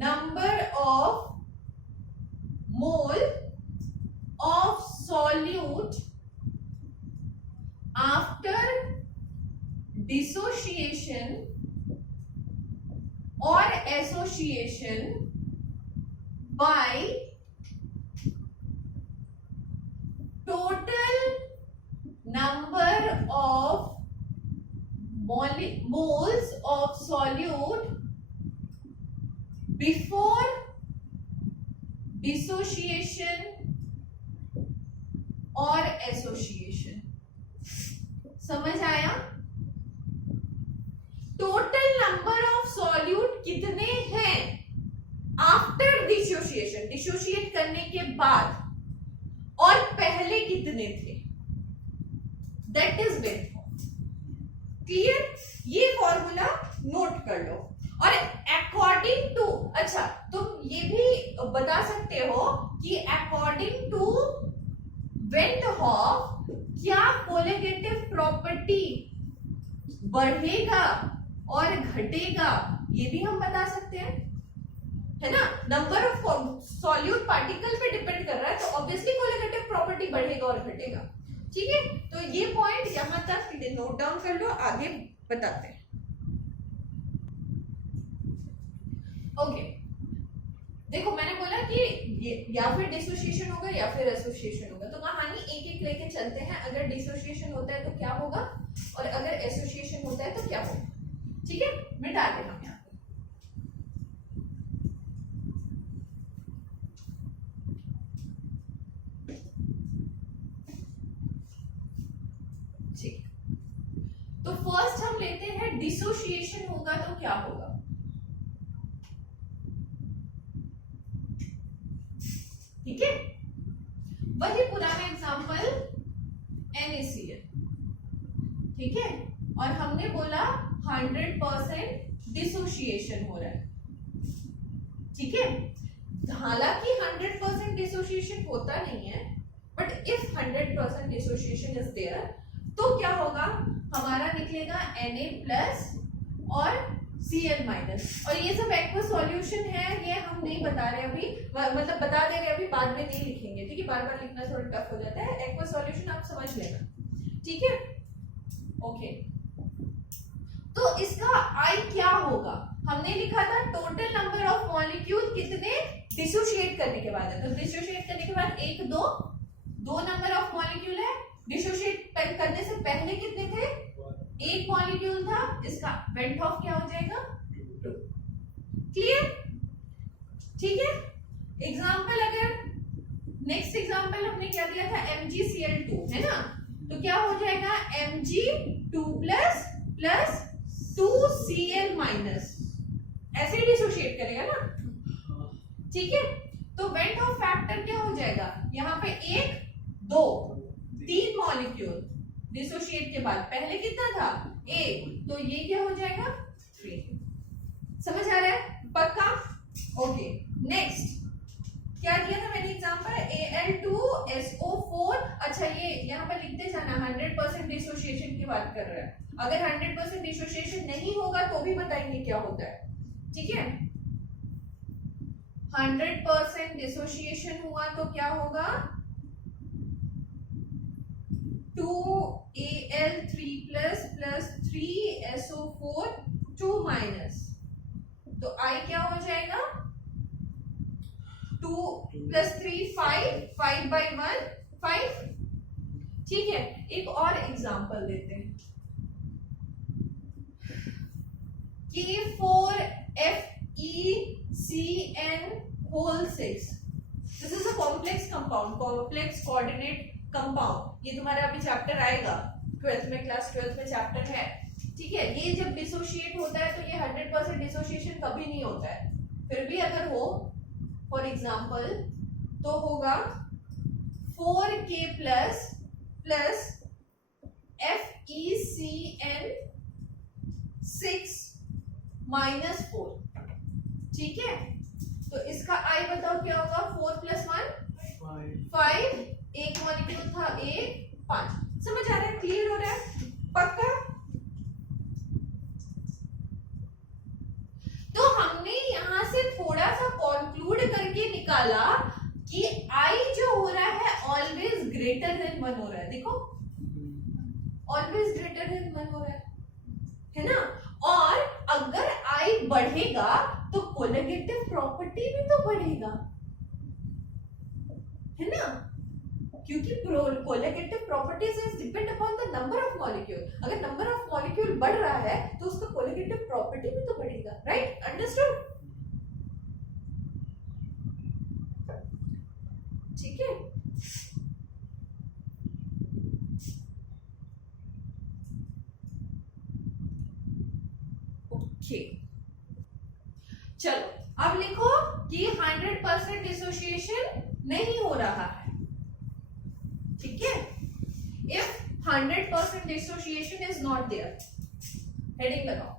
number of mole of solute after dissociation or association by total number of moles of solute before dissociation और एसोसिएशन। समझ आया? टोटल नंबर ऑफ सॉल्यूट कितने हैं आफ्टर डिसोसिएशन, डिसोसिएट करने के बाद, और पहले कितने थे, that is van't Hoff. Clear? ये फॉर्मूला नोट कर लो। और अकॉर्डिंग टू, अच्छा तुम ये भी बता सकते हो कि अकॉर्डिंग टू वेंट हॉफ क्या कोलिगेटिव प्रॉपर्टी बढ़ेगा और घटेगा, ये भी हम बता सकते हैं, है ना? नंबर ऑफ सॉल्यूट पार्टिकल पे डिपेंड कर रहा है, तो ऑब्वियसली कोलिगेटिव प्रॉपर्टी बढ़ेगा और घटेगा। ठीक है, तो ये पॉइंट यहां तक नोट डाउन कर लो, आगे बताते हैं। ओके, देखो मैंने बोला कि या फिर डिसोसिएशन होगा या फिर एसोसिएशन होगा, तो कहानी एक एक लेके चलते हैं। अगर डिसोसिएशन होता है तो क्या होगा, और अगर एसोसिएशन होता है तो क्या होगा। ठीक है, मिटाते हम यहाँ पे। ठीक, तो फर्स्ट हम लेते हैं डिसोसिएशन होगा तो क्या होगा। ठीक है, वही पुराना एग्जांपल NaCl। ठीक है, और हमने बोला 100% डिसोसिएशन हो रहा है। ठीक है, हालांकि 100% डिसोसिएशन होता नहीं है, but if 100% dissociation is there तो क्या होगा? हमारा निकलेगा Na+ और Cl-। और ये सब एक्वस सॉल्यूशन है, ये हम नहीं बता रहे अभी, मतलब बता दे रहे अभी, बाद में नहीं लिखेंगे। ठीक है, बार बार लिखना थोड़ा टफ हो जाता है। एक्वस सॉल्यूशन आप समझ लेना। ठीक है, ओके, तो इसका आई क्या होगा? हमने लिखा था टोटल नंबर ऑफ मॉलिक्यूल कितने डिसोशिएट करने के बाद है, तो डिसोशिएट करने के बाद 1 2 नंबर ऑफ मॉलिक्यूल है। डिसोशिएट करने से पहले कितने थे? 1 मॉलिक्यूल था, इसका वेंट ऑफ क्या हो जाएगा? 2। क्लियर? ठीक है, एग्जांपल, अगर नेक्स्ट एग्जांपल हमने क्या दिया था? MgCl2, है ना? तो क्या हो जाएगा? Mg2+ + 2Cl-, ऐसे डिसोशिएट करेगा ना। ठीक है, तो वेंट ऑफ फैक्टर क्या हो जाएगा? यहाँ पे 1 2 3 मॉलिक्यूल डिसोशिएट के बाद, पहले कितना था? 1, तो ये क्या हो जाएगा? 3। बात कर रहा है। अगर 100% डिसोसिएशन नहीं होगा तो भी बताएंगे क्या होता है, ठीक है। 100% डिसोसिएशन हुआ तो क्या होगा, 2Al3 प्लस 3SO4 2 माइनस, तो I क्या हो जाएगा, 2 प्लस 3 5 बाई 1 5, ठीक है। एक और एग्जांपल देते हैं, K4FeCN6, this is a complex compound, complex coordinate compound. ये तुम्हारा अभी चैप्टर आएगा 12th में, क्लास 12th में चैप्टर है, ठीक है। ये जब डिसोशिएट होता है तो ये 100% डिसोसिएशन कभी नहीं होता है, फिर भी अगर हो फॉर एग्जांपल तो होगा 4K प्लस FeCN6 माइनस 4, ठीक है। तो इसका I बताओ क्या होगा, 4 प्लस 1 5, एक मॉलिक्यूल था 1 5, समझ आ रहा है, क्लियर हो रहा है, पक्का। तो हमने यहां से थोड़ा सा कंक्लूड करके निकाला कि I जो हो रहा है ऑलवेज ग्रेटर देन 1 हो रहा है, देखो ऑलवेज ग्रेटर देन 1 हो रहा है ना। और अगर I बढ़ेगा तो कोलिगेटिव प्रॉपर्टी भी तो बढ़ेगा, है ना, क्योंकि colligative properties is depend upon the number of molecule. अगर नंबर ऑफ मॉलिक्यूल बढ़ रहा है तो उसका कोलिगेटिव प्रॉपर्टी भी तो बढ़ेगा, राइट, अंडरस्टूड, ठीक है। ओके, चलो अब लिखो कि 100% डिसोसिएशन नहीं हो रहा है, ठीक है। If 100% dissociation is not there, heading लगाओ,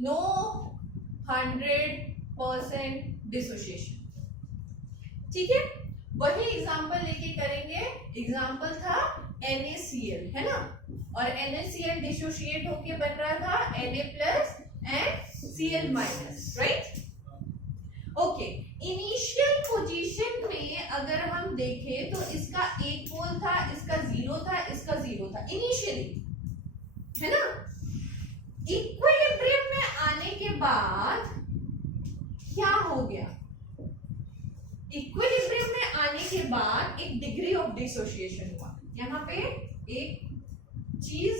नो 100% डिसोसिएशन, ठीक है। वही एग्जांपल लेके करेंगे, एग्जांपल था NaCl, है ना, और NaCl डिसोसिएट होके बन रहा था Na plus and Cl minus, right. Okay, initial position में अगर हम देखें तो इसका 1 मोल था, इसका 0 था, इसका 0 था इनिशियली, है ना। इक्विलिब्रियम में आने के बाद क्या हो गया, इक्विलिब्रियम में आने के बाद एक डिग्री ऑफ डिसोसिएशन हुआ। यहाँ पे एक चीज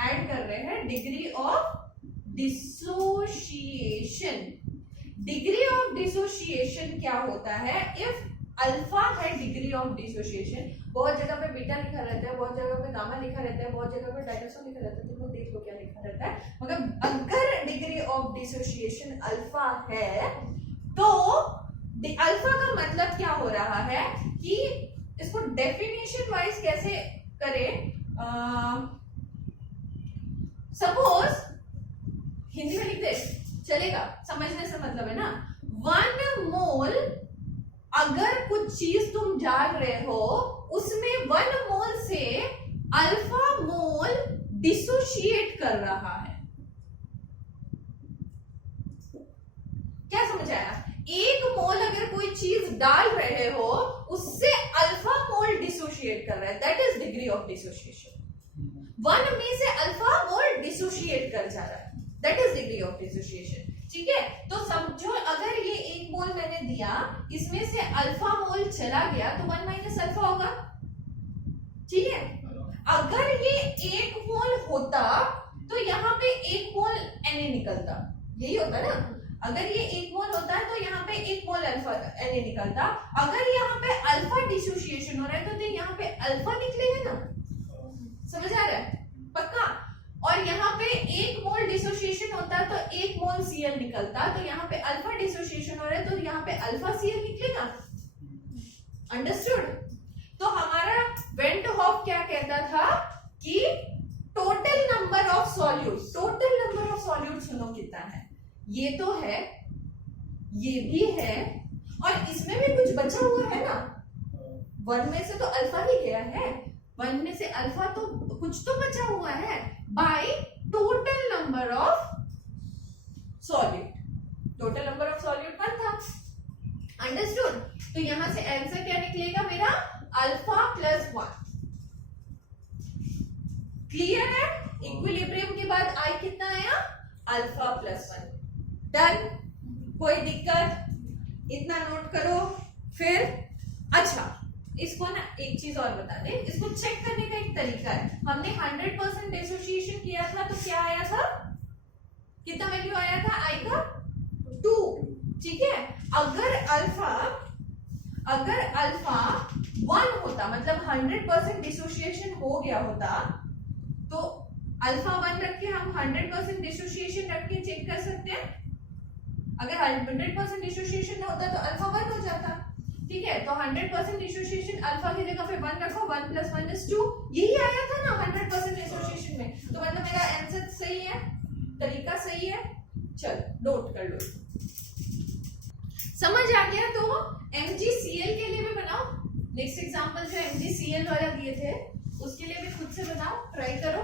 ऐड कर रहे हैं, degree of dissociation. Degree of dissociation क्या होता है, इफ अल्फा है डिग्री ऑफ डिसोसिएशन, बहुत जगह पे बीटा लिखा रहता है, बहुत जगह पे गामा लिखा रहता है, बहुत जगह पे डायनासोर लिखा रहता है, तुम लोग देख लो क्या लिखा रहता है, मगर अगर डिग्री ऑफ डिसोसिएशन अल्फा है तो अल्फा का मतलब क्या हो रहा है कि इसको डेफिनेशन वाइज कैसे करें, सपोज हिंदी में लिख दे चलेगा, समझने से मतलब है ना। 1 मोल अगर कुछ चीज तुम जान रहे हो उसमें 1 मोल से अल्फा मोल डिसोशिएट कर रहा है, क्या समझ आया। 1 मोल अगर कोई चीज डाल रहे हो उससे अल्फा मोल डिसोशिएट कर रहा है, that is degree of dissociation. 1 में से अल्फा मोल डिसोशिएट कर जा रहा है, that is degree of dissociation, ठीक है। तो समझो अगर ये 1 मोल मैंने दिया, इसमें से अल्फा मोल चला गया तो 1 माइनस अल्फा होगा, ठीक है। अगर ये 1 मोल होता तो यहाँ पे 1 मोल Na निकलता, यही होता ना। अगर ये 1 मोल होता है तो यहाँ पे 1 मोल अल्फा Na निकलता। अगर यहाँ पे अल्फा डिसोसिएशन हो रहा है तो यहाँ पे अल्फा निकलेगा ना, समझ आ रहा है, पक्का। और यहाँ पे 1 मोल डिसोसिएशन होता है तो 1 मोल Cl निकलता, तो यहाँ पे अल्फा डिसोसिएशन हो रहा है तो यहाँ पे अल्फा Cl निकलेगा, अंडरस्टूड। तो हमारा वेंट हॉफ क्या कहता था कि total number of solutes, total number of solutes सुनो कितना है, ये तो है, ये भी है, और इसमें भी कुछ बचा हुआ है ना, 1 में से तो अल्फा ही गया है, 1 में से अल्फा तो कुछ तो बचा हुआ है, by total number of solute. Total number of solute 1 था, अंडरस्टूड। तो यहां से आंसर क्या निकलेगा मेरा, अल्फा प्लस 1। क्लियर है? इक्विलिब्रियम के बाद आई कितना आया, अल्फा प्लस 1। डन, कोई दिक्कत? इतना नोट करो। फिर अच्छा, इसको ना एक चीज और बता दे, इसको चेक करने का एक तरीका है। हमने 100% डिसोसिएशन किया था तो क्या आया था, कितना वैल्यू आया था आई का, 2, ठीक है। अगर अल्फा 1 होता, मतलब 100% डिसोसिएशन हो गया होता, तो अल्फा 1 रख के हम 100% डिसोसिएशन रख के चेक कर सकते हैं। अगर 100% डिसोसिएशन होता तो अल्फा 1 हो जाता, ठीक है। तो 100% डिसोसिएशन, अल्फा की जगह पे 1 रखो, 1 + 1 = 2, यही आया था ना 100% डिसोसिएशन में। तो मतलब मेरा आंसर सही है, तरीका सही है। चलो नोट कर लो, समझ आ गया? तो MgCl के लिए भी बनाओ। नेक्स्ट एग्जांपल जो MgCl वाला दिए थे उसके लिए भी खुद से बनाओ, ट्राई करो।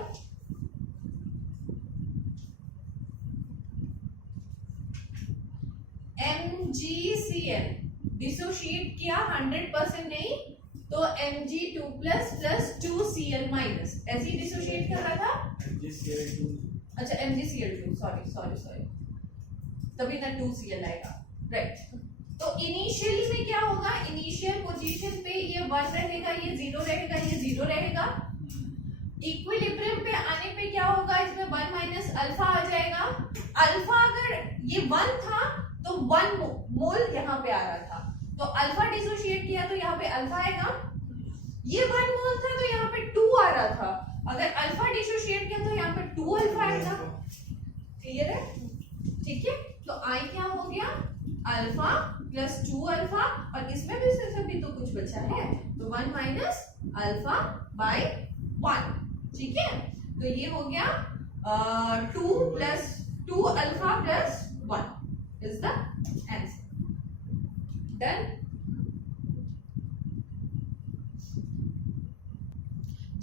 MgCl डिसोशिएट किया 100% नहीं, तो Mg2 + 2Cl-, ऐसे ही डिसोशिएट कर रहा था। MgCl2, अच्छा MgCl2, सॉरी, तभी ना 2Cl आएगा, राइट। तो इनिशियली में क्या होगा, इनिशियल पोजीशन पे ये 1 रहेगा, ये 0 रहेगा, ये 0 रहेगा। इक्विलिब्रियम पे आने पे क्या होगा, इसमें 1 - अल्फा आ जाएगा। अल्फा अगर ये 1 था तो 1 मोल यहाँ पे आ रहा था, तो अल्फा डिसोशिएट किया तो यहाँ पे अल्फा आएगा। ये 1 मोल था तो यहाँ पे 2 आ रहा था, अगर अल्फा डिसोशिएट किया तो यहाँ पे 2 अल्फा आएगा। क्लियर है? ठीक है। तो आई क्या हो गया, अल्फा प्लस 2 अल्फा, और इसमें भी से भी तो कुछ बचा है, तो 1 - अल्फा बाय 1, ठीक है। तो ये हो गया 2 + 2 alpha plus 1 is the answer. Done.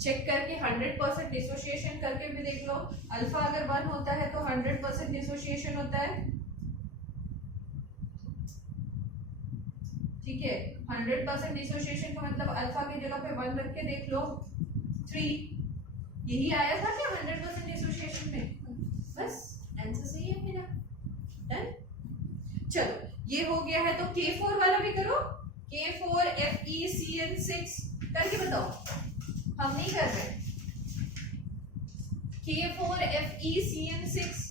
Check करके 100% डिसोसिएशन करके भी देख लो। अल्फा अगर 1 होता है तो 100% डिसोसिएशन होता है, ठीक है। 100% डिसोसिएशन का मतलब अल्फा की जगह पे 1 रख के देख लो, 3, यही आया था क्या 100% डिसोसिएशन में? बस आंसर सही है मेरा। डन। चलो ये हो गया है, तो K4 वाला भी करो। K4 FeCN6 करके बताओ, हम नहीं कर रहे। K4 FeCN6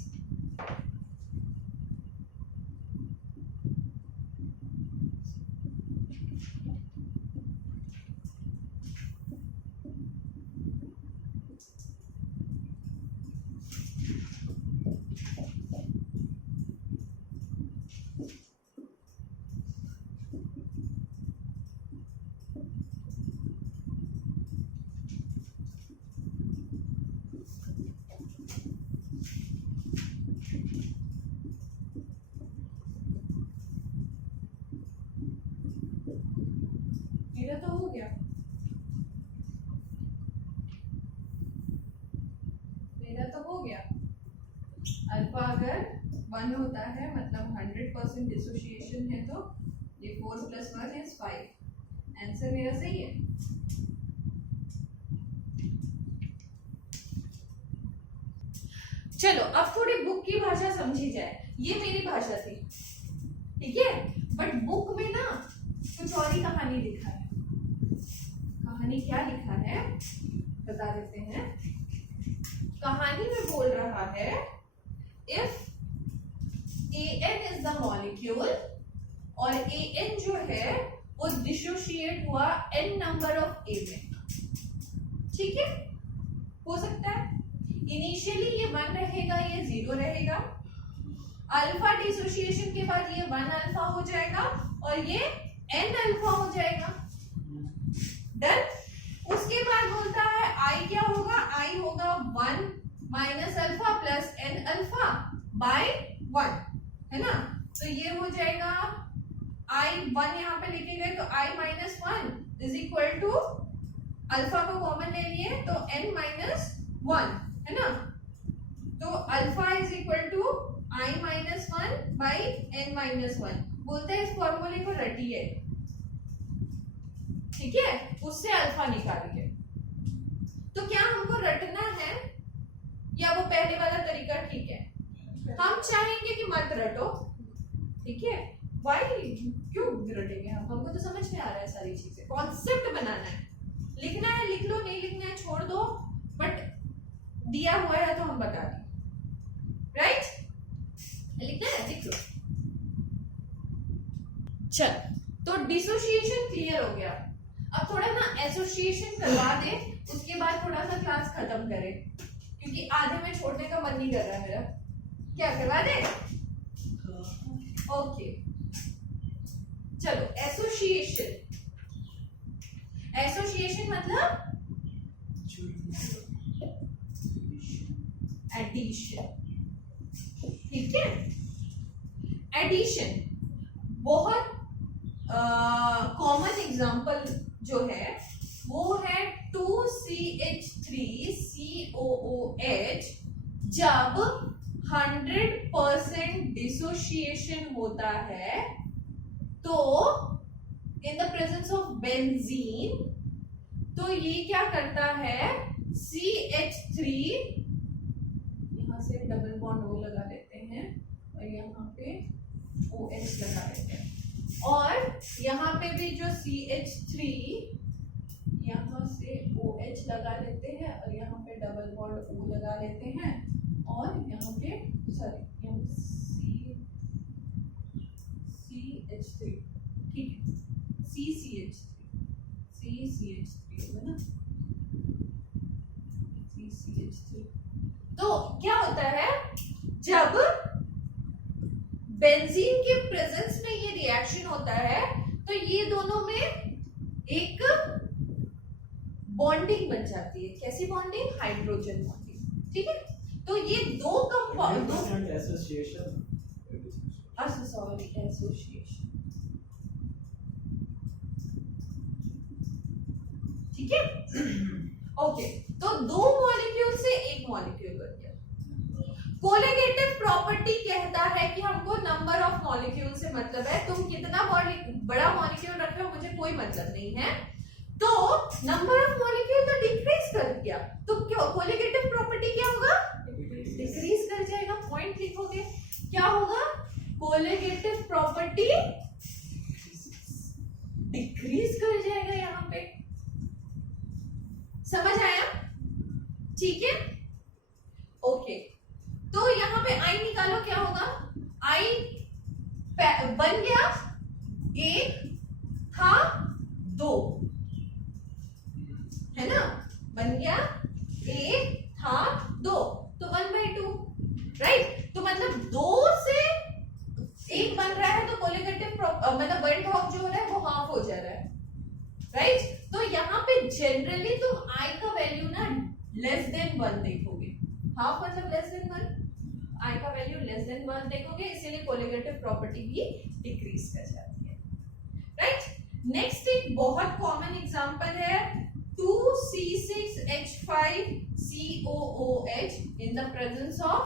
मेरा तो हो गया, मेरा तो हो गया। अल्फा अगर 1 होता है मतलब 100% डिसोसिएशन है, तो ये 4 + 1 = 5। आंसर मेरा सही है। चलो अब थोड़ी बुक की भाषा समझी जाए। ये मेरी भाषा थी, ठीक है, बट बुक में ना कुछ और ही कहानी लिखा है। कहानी क्या लिखा है बता देते हैं। कहानी में बोल रहा है, if AN is the molecule, और AN जो है वो डिसोशिएट हुआ n नंबर ऑफ A में, ठीक है, हो सकता है। इनिशियली ये 1 रहेगा, ये 0 रहेगा। अल्फा डिसोसिएशन के बाद ये 1 अल्फा हो जाएगा और ये n अल्फा हो जाएगा। डन। उसके बाद बोलता है आई क्या होगा, आई होगा 1 - alpha plus n alpha by 1, है ना। तो ये हो जाएगा I 1 यहाँ पे लेके गए तो I - 1 = अल्फा को कॉमन ले लिए तो n माइनस 1 है ना, तो alpha is equal to i minus 1 by n minus 1। बोलते हैं इस फॉर्मूले को रटिए, ठीक है, उससे अल्फा निकालिए। तो क्या हमको रटना है या वो पहले वाला तरीका ठीक है? हम चाहेंगे कि मत रटो, ठीक है, वाई क्यों रटेंगे हम, हमको तो समझ में आ रहा है सारी चीजें, कॉन्सेप्ट बनाना है, लिखना है लिख लो, नहीं लिखना है छोड़ दो, बट दिया हुआ है तो हम बता दें, राइट? लिखना है लिख लो। चल, तो डिसोसिएशन क्लियर हो गया। अब थोड़ा ना एसोसिएशन करवा दे, उसके बाद थोड़ा सा क्लास खत्म करें, क्योंकि आधे में छोड़ने का मन नहीं कर रहा मेरा। क्या करवा दे? ओके चलो, एसोसिएशन। एसोसिएशन मतलब एडिशन, ठीक है। एडिशन बहुत कॉमन एग्जांपल जो है वो है 2CH3COOH। जब 100% डिसोसिएशन होता है तो in the presence of benzene, तो ये क्या करता है, CH3, यहां से डबल बॉन्ड O लगा लेते हैं और यहाँ पे OH लगा लेते हैं, और यहाँ पे भी जो CH3, यहाँ से OH लगा लेते हैं और यहाँ पे डबल बॉन्ड O लगा लेते हैं, और यहाँ पे CH3, ठीक है, CCH3 है ना, CCH3। तो क्या होता है, जब बेंजीन के प्रेजेंस में ये रिएक्शन होता है तो ये दोनों में एक बॉन्डिंग बन जाती है। कैसी बॉन्डिंग? हाइड्रोजन बॉन्डिंग, ठीक है। तो ये दो कंपाउंड, एसोसिएशन, सॉरी एसोसिएशन, ठीक है, ओके। तो दो मॉलिक्यूल से एक मॉलिक्यूल बन गया। कोलिगेटिव प्रॉपर्टी कहता है कि हमको नंबर ऑफ मॉलिक्यूल से मतलब है, तुम कितना बड़ा मॉलिक्यूल रख रहे हो मुझे कोई मतलब नहीं है। तो नंबर ऑफ मॉलिक्यूल तो डिक्रीज कर दिया, तो क्यों कोलिगेटिव प्रॉपर्टी क्या होगा? डिक्रीज कर जाएगा। पॉइंट लिखोगे, क्या होगा? कोलिगेटिव प्रॉपर्टी डिक्रीज कर जाएगा यहाँ पे। समझ आया? ठीक है, ओके। तो यहाँ पे आई निकालो, क्या होगा? आई बन गया 1 था 2, है ना, बन गया 1 था 2, तो 1/2, राइट। तो मतलब 2 से 1 बन रहा है तो कोलिगेटिव मतलब बॉन्ड ऑफ जो हो रहा है वो हाफ हो जा रहा है, राइट। तो यहाँ पे जनरली तुम आई का वैल्यू ना लेस देन 1 देखोगे, हाफ मतलब लेस देन 1, आई का वैल्यू लेस देन 1 देखोगे, इसीलिए कोलिगेटिव प्रॉपर्टी भी डिक्रीज कर जाती है, राइट। नेक्स्ट एक बहुत कॉमन एग्जांपल है 2C6H5COOH in the presence of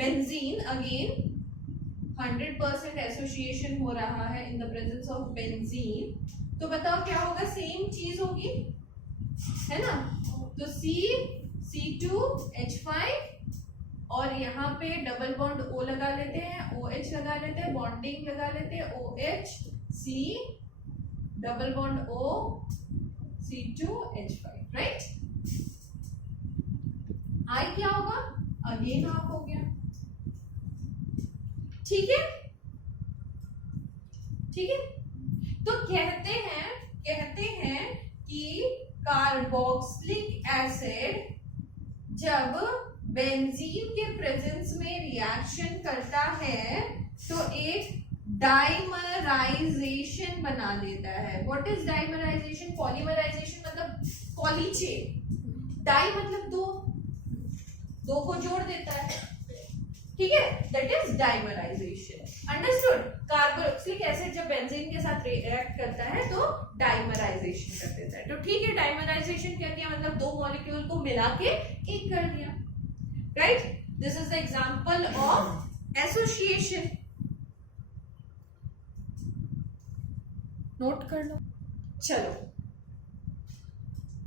benzene। Again 100% association हो रहा है in the presence of benzene, तो बताओ क्या होगा? सेम चीज होगी, है ना। तो C2H5 और यहाँ पे डबल बॉन्ड O लगा लेते हैं, OH लगा लेते हैं, बॉन्डिंग लगा लेते हैं, OH C double bond O C2H5, right. I क्या होगा? अगेन हाफ हो गया, ठीक है, ठीक है। तो कहते हैं कि कार्बोक्सिलिक एसिड जब बेंजीन के प्रेजेंस में रिएक्शन करता है तो एक डाइमराइजेशन बना देता है। What is dimerisation? पॉलीमराइजेशन मतलब पॉली चेन, डाई मतलब दो को जोड़ देता है, ठीक है, that is dimerisation. Understood? Carboxylic acid जब बेंजीन के साथ रिएक्ट करता है तो डाइमराइजेशन कर देता है। तो ठीक है, डाइमराइजेशन क्या किया, मतलब दो मॉलिक्यूल को मिला के एक कर दिया, right. This is the example of association, note कर लो। चलो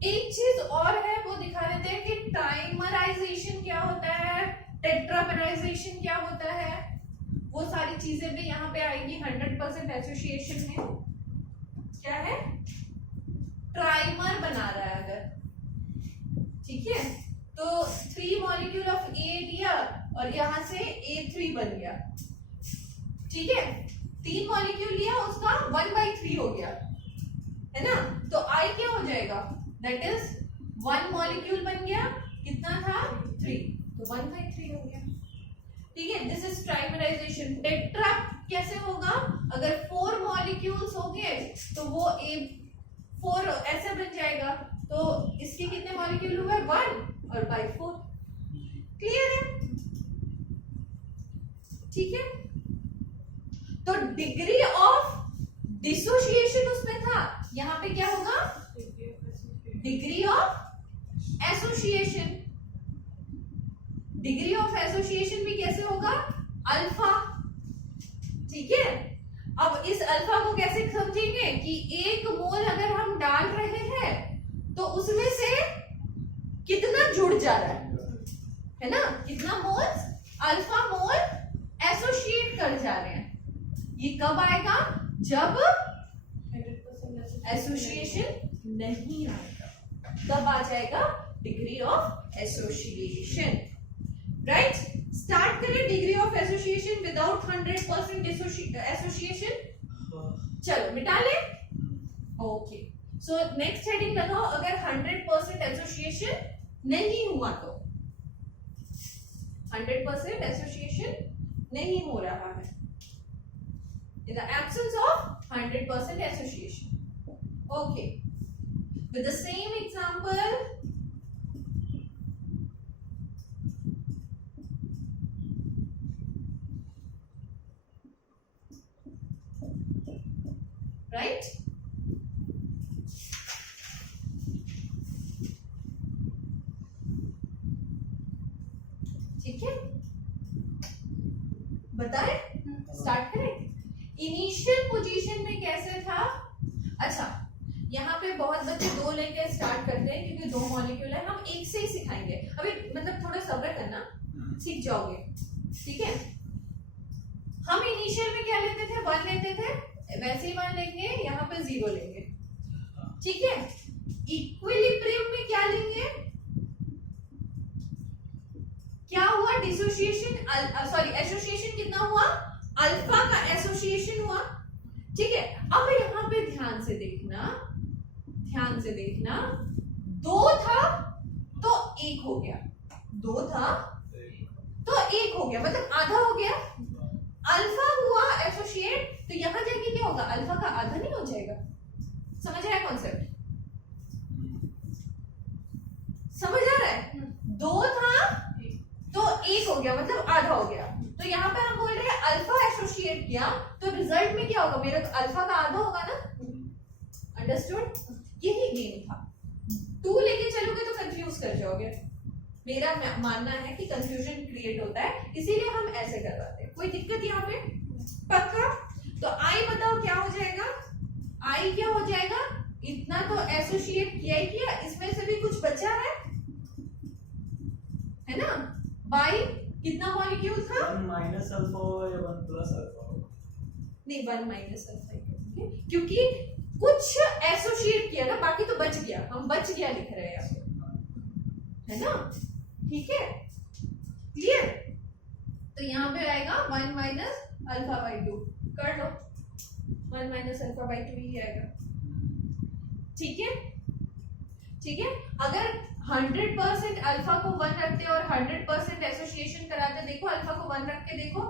एक चीज और है वो दिखा देते हैं कि ट्राइमराइजेशन क्या होता है, टेट्रामराइजेशन क्या होता है, वो सारी चीजें भी यहाँ पे आएगी 100% एसोसिएशन में। क्या है, ट्राइमर बना रहा है अगर, ठीक है, तो 3 मॉलिक्यूल ऑफ ए लिया और यहां से A3 बन गया, ठीक है, 3 मॉलिक्यूल लिया उसका 1/3 हो गया, है ना, तो I क्या हो जाएगा, दैट इज 1 मॉलिक्यूल बन गया, कितना था 3, तो 1/3 हो गया, ठीक है। This is trimerisation. टेट्रा कैसे होगा, अगर 4 मॉलिक्यूल्स हो गए तो वो A4 ऐसे बन जाएगा, तो इसके कितने मॉलिक्यूल हुए 1 और बाई 4, क्लियर है, ठीक है। तो डिग्री ऑफ डिसोसिएशन उसमें था, यहां पे क्या होगा, degree of association. Degree of association भी कैसे होगा, अल्फा, ठीक है। अब इस अल्फा को कैसे समझेंगे कि 1 मोल अगर हम डाल रहे हैं तो उसमें से कितना जुड़ जा रहा है ना, कितना मोल्स अल्फा मोल एसोसिएट कर जा रहे हैं। ये कब आएगा, जब एसोसिएशन नहीं आएगा, तब आ जाएगा degree of association, right. Start करें degree of association without 100% association, चलो मिटा ले, ओके। सो नेक्स्ट हेडिंग लगाओ, अगर 100% एसोसिएशन नहीं हुआ तो, 100% एसोसिएशन नहीं हो रहा है, in the absence of 100% association, okay, with the same example, right, ठीक है, बताएं, स्टार्ट करें। इनिशियल पोजीशन में कैसे था, अच्छा यहाँ पे बहुत बच्चे 2 लेके स्टार्ट करते हैं क्योंकि 2 मॉलिक्यूल है, हम एक से ही सिखाएंगे अभी, मतलब थोड़ा सब्र करना, सीख जाओगे, ठीक है। हम इनिशियल में क्या लेते थे, 1 लेते थे, वैसे ही 1 लेंगे, यहाँ पे 0 लेंगे, ठीक है। इक्विलिब्रियम में क्या लेंगे, क्या हुआ, डिसोसिएशन, सॉरी एसोसिएशन कितना हुआ, अल्फा का एसोसिएशन हुआ, ठीक है। अब यहां पे ध्यान से देखना, 2 था तो 1 हो गया, 2 था तो 1 हो गया, मतलब आधा हो गया, अल्फा हुआ एसोसिएट, तो यहां जाके क्या होगा, अल्फा का आधा नहीं हो जाएगा, समझ आया कॉन्सेप्ट, समझ आ रहा है, 2 था तो 1 हो गया, मतलब आधा हो गया, तो यहाँ पे हम बोल रहे हैं अल्फा एसोसिएट किया तो रिजल्ट में क्या होगा, मेरा अल्फा का आधा होगा ना, अंडरस्टूड, यही गेम था। 2 लेके चलोगे तो कंफ्यूज कर जाओगे, मेरा मानना है कि कंफ्यूजन क्रिएट होता है, इसीलिए हम ऐसे करवाते हैं, कोई दिक्कत यहाँ पे, पक्का। तो आई बताओ क्या हो जाएगा, आई क्या हो जाएगा, इतना तो एसोसिएट किया ही किया, इसमें से भी कुछ बचा है ना, बाई कितना मॉलिक्यूल था, 1 माइनस अल्फा या 1 प्लस अल्फा, नहीं 1 माइनस अल्फा, क्योंकि कुछ एसोसिएट किया ना, बाकी तो बच गया, हम बच गया लिख रहे हैं, है ना, ठीक है, क्लियर। तो यहाँ पे आएगा 1 माइनस अल्फा बाई 2, कर लो, 1 माइनस अल्फा बाई 2 ही आएगा, ठीक है, ठीक है। अगर 100% अल्फा को 1 रखते और 100% एसोसिएशन कराते, देखो अल्फा को 1 रख के देखो,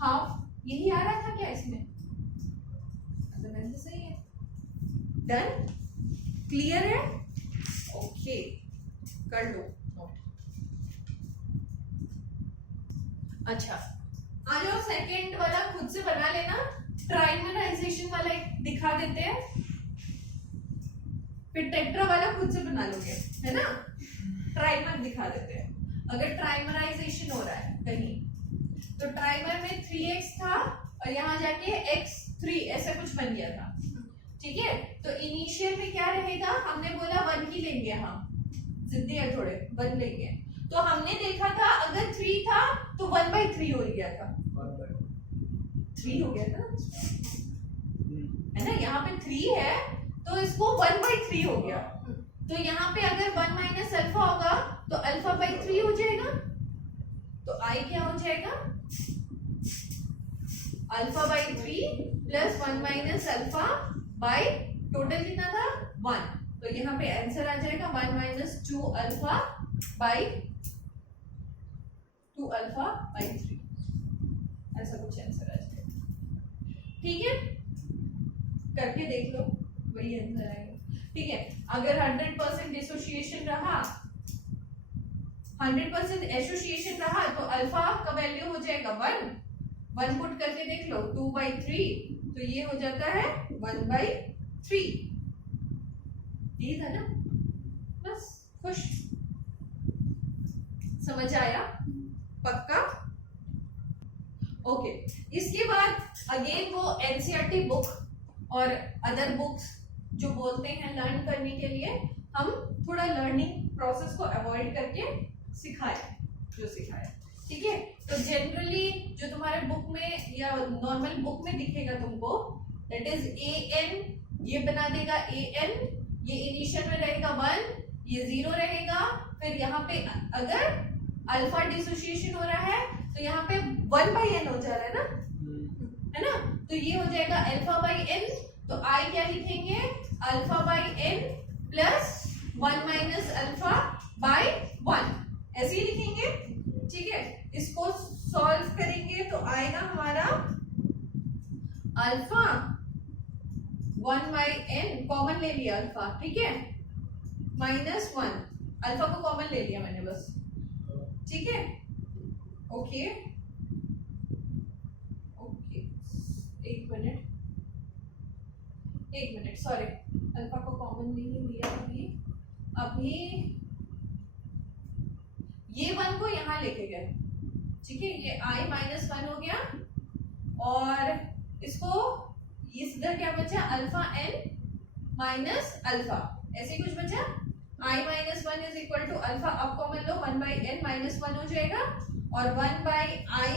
हाफ यही आ रहा था क्या इसमें, तो सही है, डन, क्लियर है, ओके, कर लो नोट। अच्छा आ जाओ, सेकेंड वाला खुद से बना लेना, ट्राइमराइजेशन वाला एक दिखा देते हैं, फिर टेट्रा वाला खुद से बना लोगे, है ना। ट्राइमर दिखा देते हैं। अगर ट्राइमराइजेशन हो रहा है कहीं, तो ट्राइमर में 3x था और यहाँ जाके x3 ऐसा कुछ बन गया था, ठीक है। तो इनिशियल में क्या रहेगा, हमने बोला 1 ही लेंगे, हम जिद्दी है थोड़े, 1 लेंगे। तो हमने देखा था अगर 3 था तो 1/3 हो गया था, 3 हो गया था, है ना। यहाँ पे 3 है तो इसको 1/3 हो गया। तो यहाँ पे अगर 1 माइनस अल्फा होगा तो अल्फा/3 हो जाएगा। तो आई क्या हो जाएगा, अल्फा/3 plus 1 minus alpha by total कितना था 1। तो यहाँ पे आंसर आ जाएगा 1 माइनस 2 अल्फा बाई 2 अल्फा/3, ऐसा कुछ आंसर आ जाएगा। ठीक है, करके देख लो, वही आंसर आएगा। ठीक है, अगर 100% डिसोसिएशन रहा, 100% एसोसिएशन रहा तो अल्फा का वैल्यू हो जाएगा 1 पुट करके देख लो, 2/3 तो ये हो जाता है 1/3। ये था ना, बस खुश, समझ आया, पक्का। ओके, इसके बाद अगेन वो एनसीईआरटी बुक और अदर बुक्स जो बोलते हैं लर्न करने के लिए, हम थोड़ा लर्निंग प्रोसेस को अवॉइड करके सिखाया जो सिखाया। ठीक है, तो जनरली जो तुम्हारे बुक में या नॉर्मल बुक में दिखेगा तुमको, दैट इज an, ये बना देगा an, ये इनिशियल में रहेगा 1, ये 0 रहेगा। फिर यहाँ पे अगर अल्फा डिसोसिएशन हो रहा है तो यहाँ पे 1/n हो जा रहा है ना, है ना। तो ये हो जाएगा अल्फा/n। तो आई क्या लिखेंगे, अल्फा/n प्लस 1 माइनस अल्फा बाय 1, ऐसे ही लिखेंगे। ठीक है, इसको सॉल्व करेंगे तो आएगा हमारा अल्फा 1/n, कॉमन ले लिया अल्फा, ठीक है, माइनस 1, अल्फा को कॉमन ले लिया मैंने बस। ठीक है, ओके ओके, एक मिनट सॉरी, अल्फा को कॉमन नहीं लिया अभी ये 1 को यहाँ लेके गए। ठीक है, ये i माइनस 1 हो गया और इसको इस इधर क्या बचा, अल्फा n माइनस अल्फा, ऐसे कुछ बचा। i minus 1 is equal to alpha, अब कॉमन लो, 1/n माइनस 1 हो जाएगा और 1/i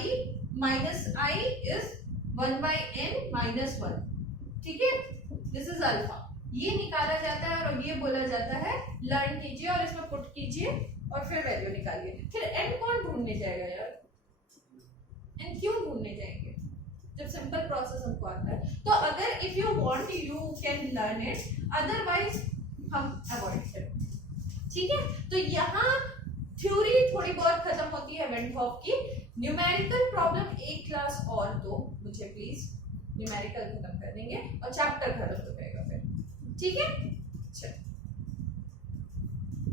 minus i is 1/n minus 1। ठीक है, दिस इज अल्फा, ये निकाला जाता है और ये बोला जाता है लर्न कीजिए और इसमें पुट कीजिए और फिर वैल्यू निकालिए। फिर n कौन ढूंढने जाएगा यार, n क्यों ढूंढने जाएंगे जब सिंपल प्रोसेस हमको आता है। तो अगर if you want you can learn it, otherwise हम अवॉइड करें। ठीक है, तो यहाँ थ्योरी थोड़ी बहुत खत्म होती है वेंट हॉफ की। न्यूमेरिकल प्रॉब्लम एक क्लास और दो मुझे प्लीज, न्यूमेरिकल खत्म कर देंगे और चैप्टर खत्म हो जाएगा फिर। ठीक है, चलो।